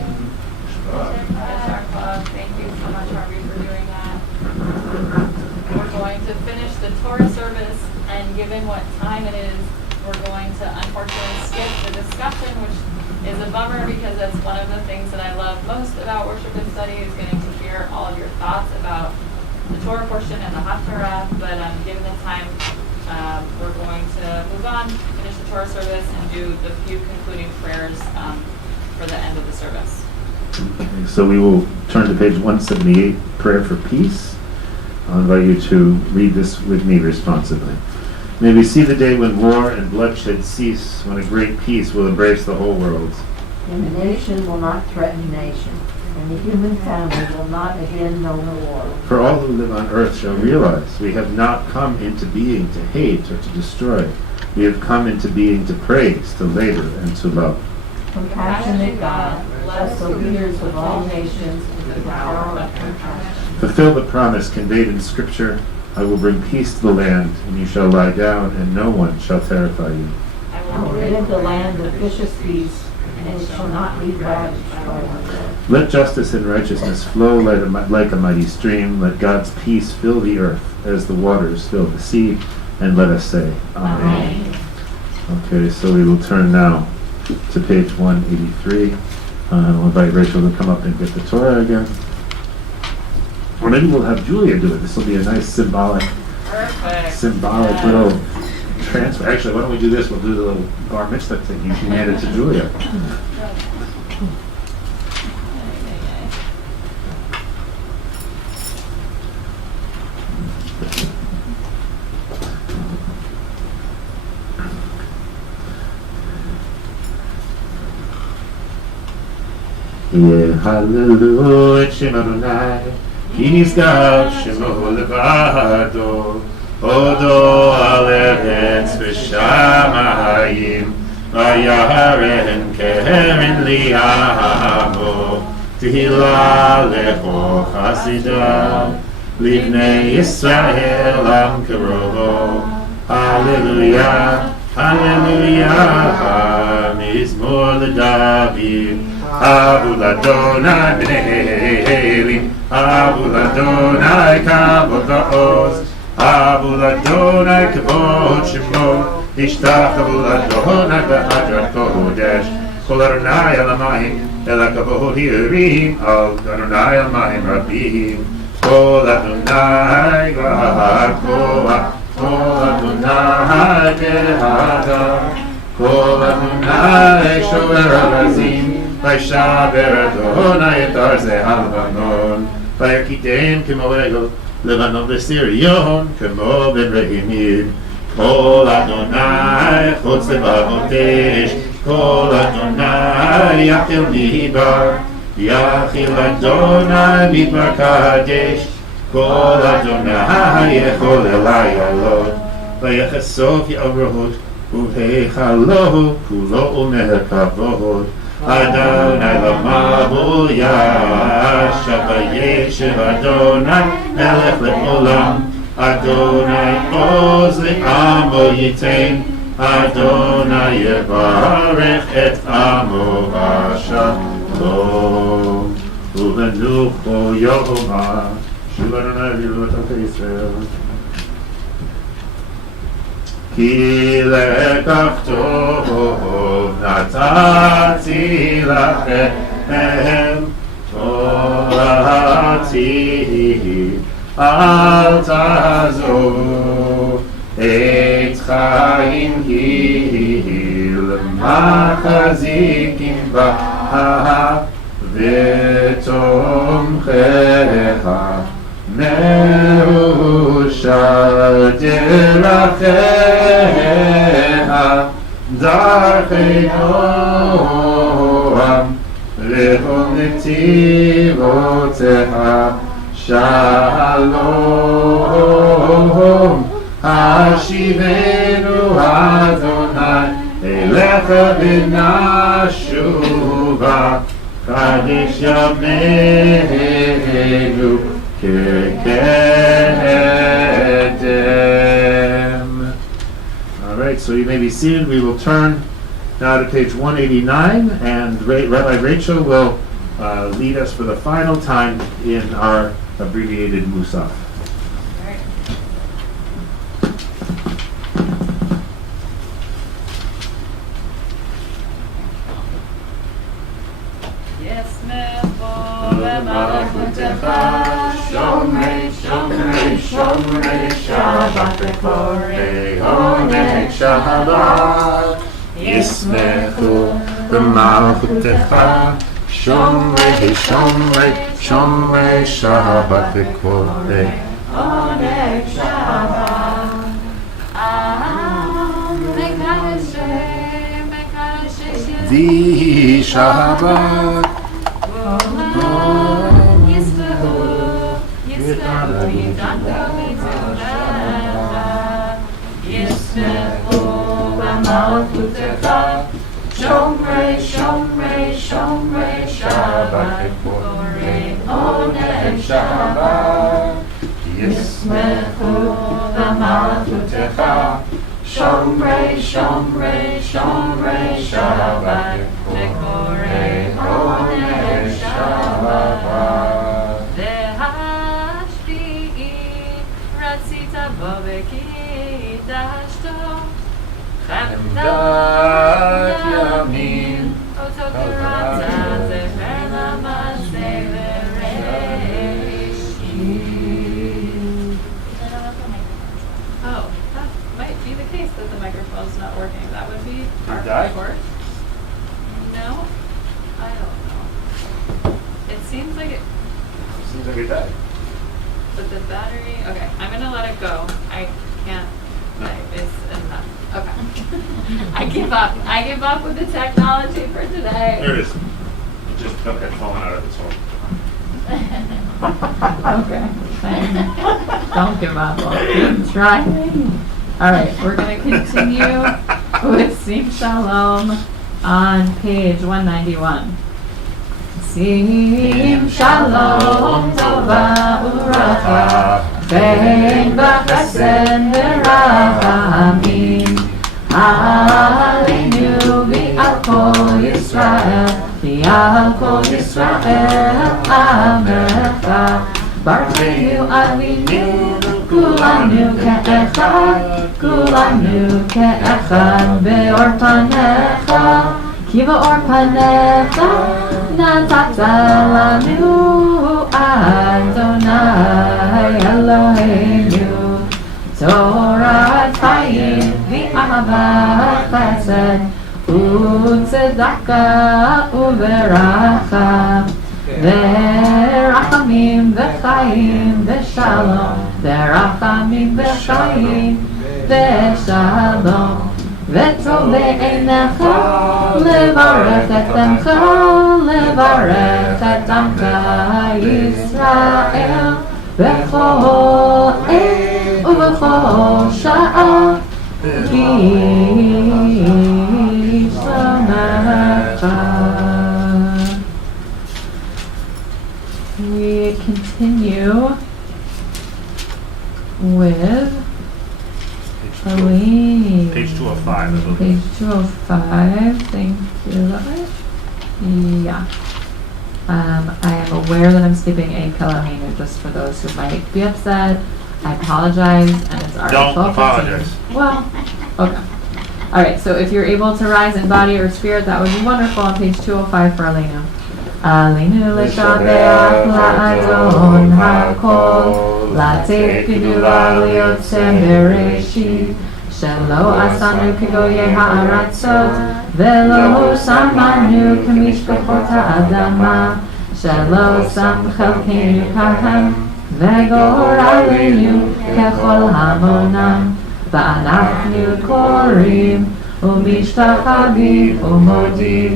Yasher Kov, thank you so much, Harvey, for doing that. We're going to finish the Torah service, and given what time it is, we're going to unfortunately skip the discussion, which is a bummer because that's one of the things that I love most about worship and study is getting to hear all of your thoughts about the Torah portion and the Haftarah. But given the time, we're going to move on, finish the Torah service, and do the few concluding prayers for the end of the service. Okay, so we will turn to page 178, Prayer for Peace. I'll invite you to read this with me responsively. May we see the day when war and bloodshed cease, when a great peace will embrace the whole world. And the nation will not threaten nation, and the human family will not again know war. For all who live on earth shall realize we have not come into being to hate or to destroy. We have come into being to praise, to labor, and to love. Compassionate God, bless the leaders of all nations with the power of compassion. Fulfill the promise conveyed in Scripture, I will bring peace to the land, and you shall lie down, and no one shall terrify you. I will rid the land of vicious beasts, and it shall not be ravaged by one. Let justice and righteousness flow like a mighty stream. Let God's peace fill the earth as the waters fill the sea. And let us say, Amen. Okay, so we will turn now to page 183. I'll invite Rachel to come up and get the Torah again. Or maybe we'll have Julia do it. This will be a nice symbolic little transfer. Actually, why don't we do this? We'll do the little bar mitzvah thing. You can hand it to Julia. Hallelujah, Shem Adonai, Ki nizkar shemo levado, Odo al eretz v'shamayim, Vayaren keren li'amo, Tehila lecho chasidav, Livnei Yisrael am karovo. Hallelujah, Hallelujah, Mizmor l'David. Abu Ladonai b'nei Elim, Abu Ladonai kavod va'oz, Abu Ladonai kavod shemo, Ishtachavu Ladonai b'hadrat kodesh, Kol Adonai al hamayim, el hakavod hirim, al Adonai al hamayim rabim, Kol Adonai g'har koach, Kol Adonai b'hadar, Kol Adonai shover arazim, Vaishaber Adonai et arzei ha'levanon, Vayakitem kemo egel, Levanon v'sirion, kemo v'rehimid. Kol Adonai chotz levavotesh, Kol Adonai yachil midbar, Yachil Adonai midbar kadesh, Kol Adonai yechol elai alot, Vayachasof ya'orot, Uveichalo kulo u'mehekavod, Adonai lamavu yashav vayeshev Adonai melech le'olam, Adonai oz le'amo yitain, Adonai yevarech et amo v'shalom, uvenucho yoma, Shuv Adonai v'yirot Yisrael. Ki lekach tov natati lachem, Torati al tazovu, et chaim hi l'machazikim ba, v'tomchecha Me'ushar deracheha, darchei noam, v'chol netivoteha, shalom. Hashivenu Adonai, elecha b'nashuva, kadesh yameinu, All right, so you may be seated. We will turn now to page 189, and Rabbi Rachel will lead us for the final time in our abbreviated Musaf. במלכותך, שומרי שבת וקוראי עונג שבת. ישמחו במלכותך, שומרי שבת וקוראי עונג שבת. מקדשי די שבת. ישמחו במלכותך, שומרי שבת וקוראי עונג שבת. ישמחו במלכותך, שומרי שבת וקוראי עונג שבת. והשביעי רצית בו וקידשתו, חמדת ימין אותו קראת זכר למעשה וראשית. Oh, that might be the case that the microphone's not working. That would be part of the report. No, I don't know. It seems like it. Seems like it died. But the battery. Okay, I'm gonna let it go. I can't. It's enough. Okay. I give up. I give up with the technology for today. There it is. It just okay, falling out of its hole. Okay. Thanks. Don't give up. I'll keep trying. All right, we're going to continue with Sim Shalom on page 191. Sim Shalom Tova Uracha Chen B'Chesed V'Rachamim Aleinu v'al kol Yisrael v'al kol Yisrael Amecha Baruchenu Avinu Kulanu ke'echad be'or panecha Ki ba'or panecha Natata lanu Adonai Eloheinu Torah Chayim v'ahavat chesed u'tzedaka u'beracha v'rachamim v'chayim v'shalom v'rachamim v'chayim v'shalom v'tov be'einecha levarech et emcha levarech et amcha Yisrael b'chol עת ובכל שעה כי שמחה. We continue with Aline. Page 205, I believe. Page 205, thank you. Is that right? Yeah. I am aware that I'm skipping a Elohim just for those who might be upset. I apologize, and it's our Don't 12:15. apologize. Well, okay. All right, so if you're able to rise in body or spirit, that would be wonderful on page 205 for Aleinu. Aleinu l'shabeach la'adon ha'kol, la'tei gdula liyotzeh bereshit, shelo asanu k'goyei ha'aratzot, velo samanu k'mishpachot ha'adama, shelo sam chelkeinu kahem, וגורלנו ככל המונם ואנחנו קוראים ומשתחווים ומודים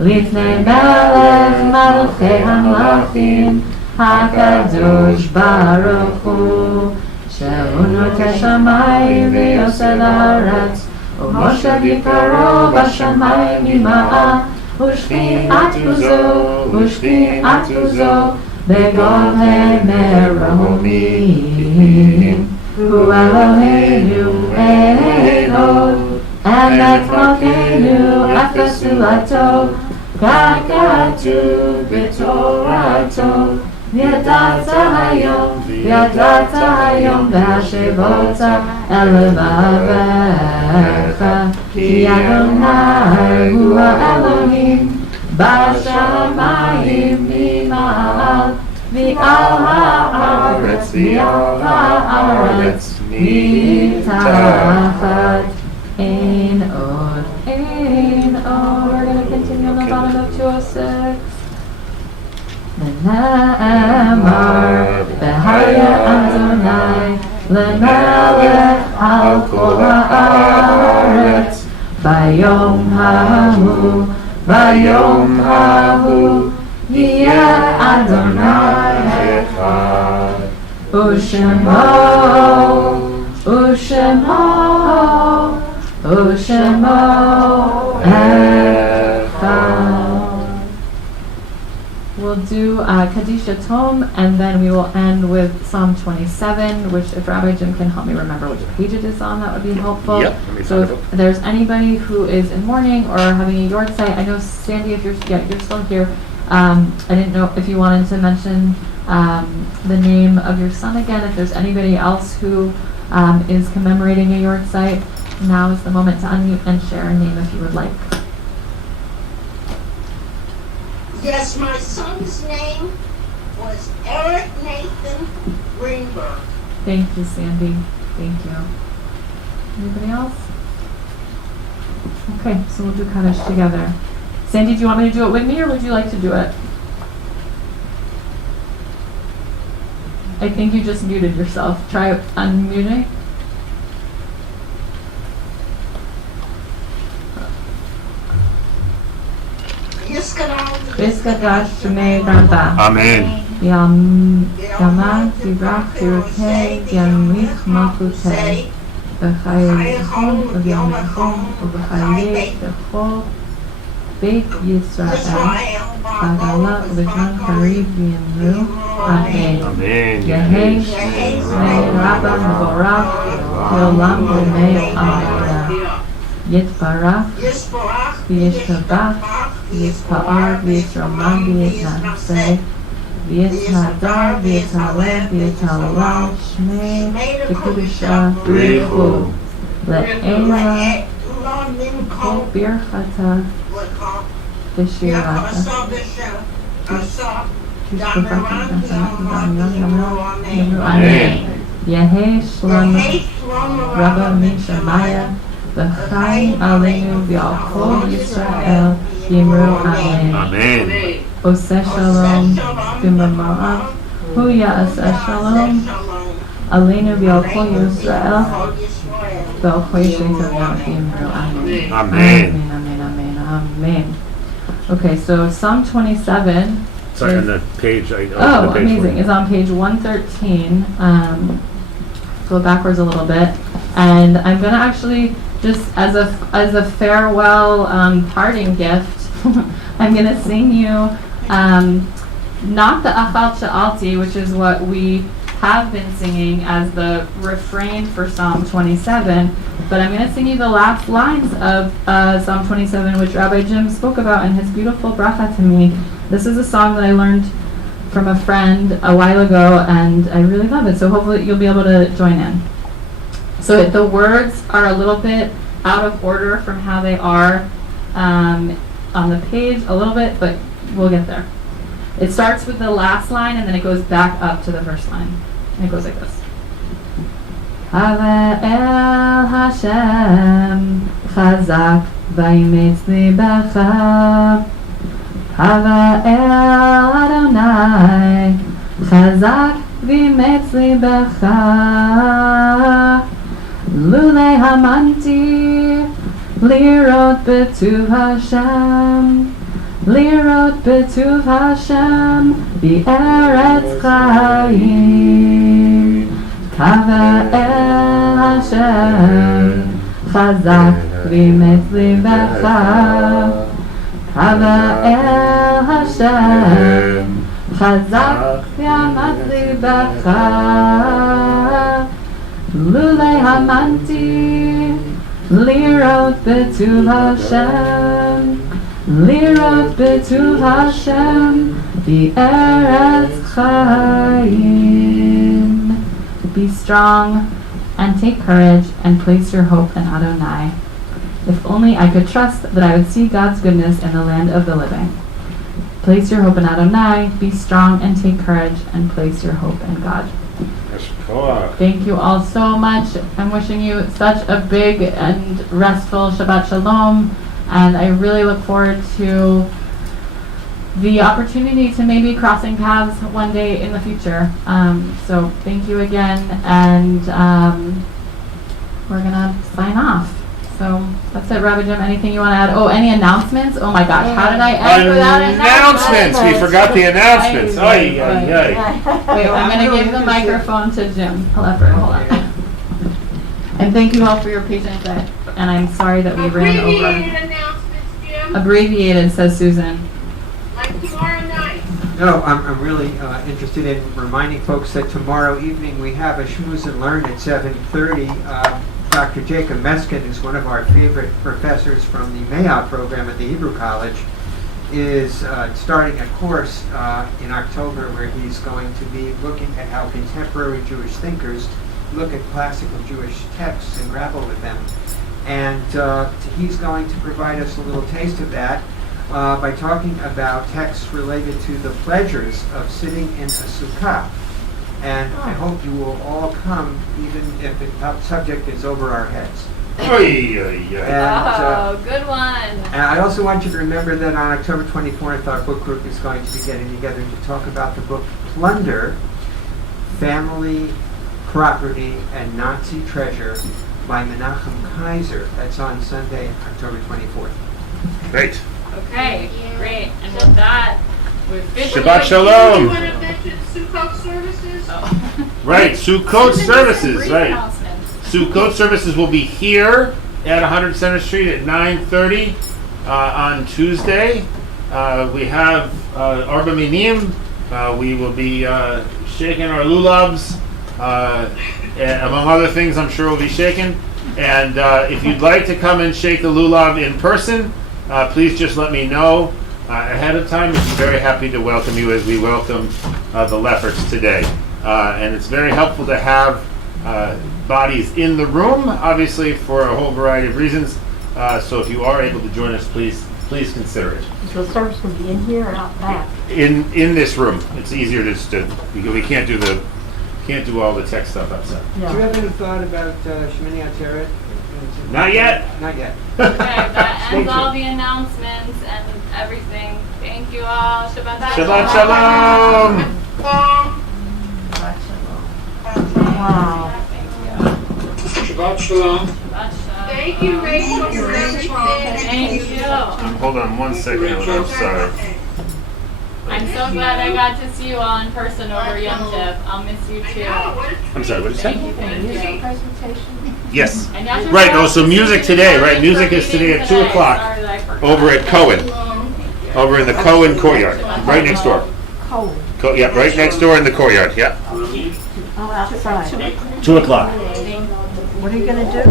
לפני מלך מלכי המלכים הקדוש ברוך הוא שהוא נוטה שמיים ויוסד הארץ ומושב יקרו בשמיים ממעל ושכינת עוזו בגובה מרוממים הוא אלוהינו אין עוד אמת מלכנו אף גדולתו כך כתוב בתורתו וידעת היום והשבות אל לבביך כי אדוני הוא האלוהים בשמיים ממעל ועל הארץ ועל הארץ מתחת אין עוד, אין עוד. We're going to continue on the bottom of 206. ונאמר והיה אדוני למלך על כל הארץ ביום ההוא, ביום ההוא יהיה אדוני אחד ושמו אחד. We'll do Kadisha Tom, and then we will end with Psalm 27, which if Rabbi Jim can help me remember which page it is on, that would be helpful. Yep, so if there's anybody who is in mourning or having a yard site, I know Sandy, if you're still here, I didn't know if you wanted to mention the name of your son again. If there's anybody else who is commemorating a yard site, now is the moment to unmute and share a name if you would like. Yes, my son's name was Eric Nathan Greenberg. Thank you, Sandy. Thank you. Anybody else? Okay, so we'll do Kaddish together. Sandy, do you want me to do it with me or would you like to do it? I think you just muted yourself. Try unmuting. Yiskadash Shemei Ranta. Amen. Yama Tivrach Tirukei Yamich Machutei B'chayei U'Yamechom U'B'chayei B'chol Beit Yisrael B'Gala U'B'Zman Karib Yimru Amen. Yehei Shmei Rabba Mevorach Le'olam V'mei Amida Yitbarach V'yishtabach V'yitpa'ar V'yitroman V'yitnaseh V'yitnadar V'yitaleh V'yitalel Shmei V'kedusha V'yichu Le'ela Kol Birchata V'shirata Amen. Yehei Shlomo Rabba Mishamaya V'chaim Aleinu V'al Kol Yisrael Yimru Amen. Amen. Oseh Shalom B'mamav Hu Ya'aseh Shalom Aleinu V'al Kol Yisrael V'al Kol Yisrael Yimru Amen. Amen. Amen. Amen. Okay, so Psalm 27. Sorry, on the page. Oh, amazing. It's on page 113. Go backwards a little bit. And I'm going to actually, just as a farewell parting gift, I'm going to sing you not the Achal Sha'alti, which is what we have been singing as the refrain for Psalm 27, but I'm going to sing you the last lines of Psalm 27, which Rabbi Jim spoke about in his beautiful bracha to me. This is a song that I learned from a friend a while ago, and I really love it, so hopefully you'll be able to join in. So the words are a little bit out of order from how they are on the page a little bit, but we'll get there. It starts with the last line and then it goes back up to the first line. And it goes like this. Hava el Hashem chazak vaymetz libacha. Hava el Adonai chazak vaymetz libacha. Lulei hamanti lirot betuv Hashem. Lirot betuv Hashem B'eretz Chaim. Kava el Hashem Chazak v'metz libacha. Kava el Hashem Chazak v'metz libacha. Lulei hamanti lirot betuv Hashem. Lirot betuv Hashem B'eretz Chaim. Be strong and take courage and place your hope in Adonai. If only I could trust that I would see God's goodness in the land of the living. Place your hope in Adonai, be strong and take courage, and place your hope in God. Thank you all so much. I'm wishing you such a big and restful Shabbat Shalom, and I really look forward to the opportunity to maybe crossing paths one day in the future. So thank you again, and we're gonna sign off. So that's it, Rabbi Jim. Anything you want to add? Oh, any announcements? Oh my gosh, how did I end without Announcements! We forgot the announcements. Ay, ay, ay. Wait, I'm going to give the microphone to Jim Leffert. Hold on. And thank you all for your patience. And I'm sorry that we ran over. Abbreviated announcements, Jim, Abbreviated, says Susan. like tomorrow night. No, I'm really interested in reminding folks that tomorrow evening we have a Shmooze and Learn at 7:30. Dr. Jacob Meskin is one of our favorite professors from the Mayah program at the Hebrew College, is starting a course in October where he's going to be looking at how contemporary Jewish thinkers look at classical Jewish texts and grapple with them. And he's going to provide us a little taste of that by talking about texts related to the pleasures of sitting in a sukkah. And I hope you will all come, even if the subject is over our heads. Ay, ay, ay. Oh, good one. And I also want you to remember that on October 24th, our book group is going to be getting together to talk about the book Plunder, Family, Property, and Nazi Treasure by Menachem Kaiser. That's on Sunday, October 24th. Great. Okay, great. And with that, we're officially... Shabbat Do Shalom. you want to mention Sukkot services? Oh. Right, Sukkot services, Brief right. announcements. Sukkot services will be here at 100 Center Street at 9:30 on Tuesday. We have Arba Minim. We will be shaking our lulabs. And among other things, I'm sure we'll be shaking. And if you'd like to come and shake the lulav in person, please just let me know ahead of time. We'd be very happy to welcome you as we welcome the Lefferts today. And it's very helpful to have bodies in the room, obviously for a whole variety of reasons. So if you are able to join us, please consider it. So the service will be in here or out back? In this room, it's easier just to, because we can't do all the tech stuff outside. Do you have any thought about Shemini Atzeret? Not yet. Not yet. Okay, that Stay ends all tuned. the announcements and everything. Thank you all. Shabbat Shabbat Shalom. Wow. Thank you. Shabbat Shalom. Shabbat Shalom. Thank you, Rachel, for everything. Thank you. Hold on one second, Ellen, I'm sorry. I'm so glad I got to see you all in person over Yom Tov. I'll miss you too. I'm sorry, what did you Thank say? you, thank you. Yes. And y'all should Right, go oh, so to music see today, me right? for Music is today at 2 today. o'clock Sorry that I forgot. over at Cohen. Over in the Cohen courtyard, right next door. Cold. Yeah, right next door in the courtyard, yeah. Oh, outside. 2 o'clock. What are you gonna do?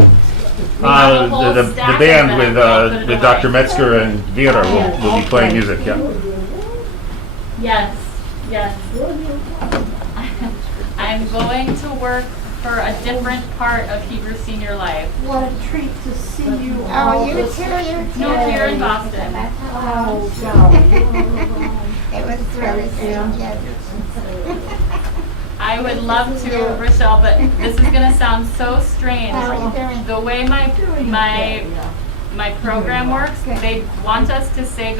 The band with Dr. Metzger and Vera will be playing music, yeah. Yes, yes. I'm going to work for a different part of Hebrew Senior Life. What a treat to see you all. Oh, you too, you too. No, here in Boston. Oh, God. It was really good, yes. I would love to, Rochelle, but this is going to sound so strange. How are you doing? The way my program works, they want us to say good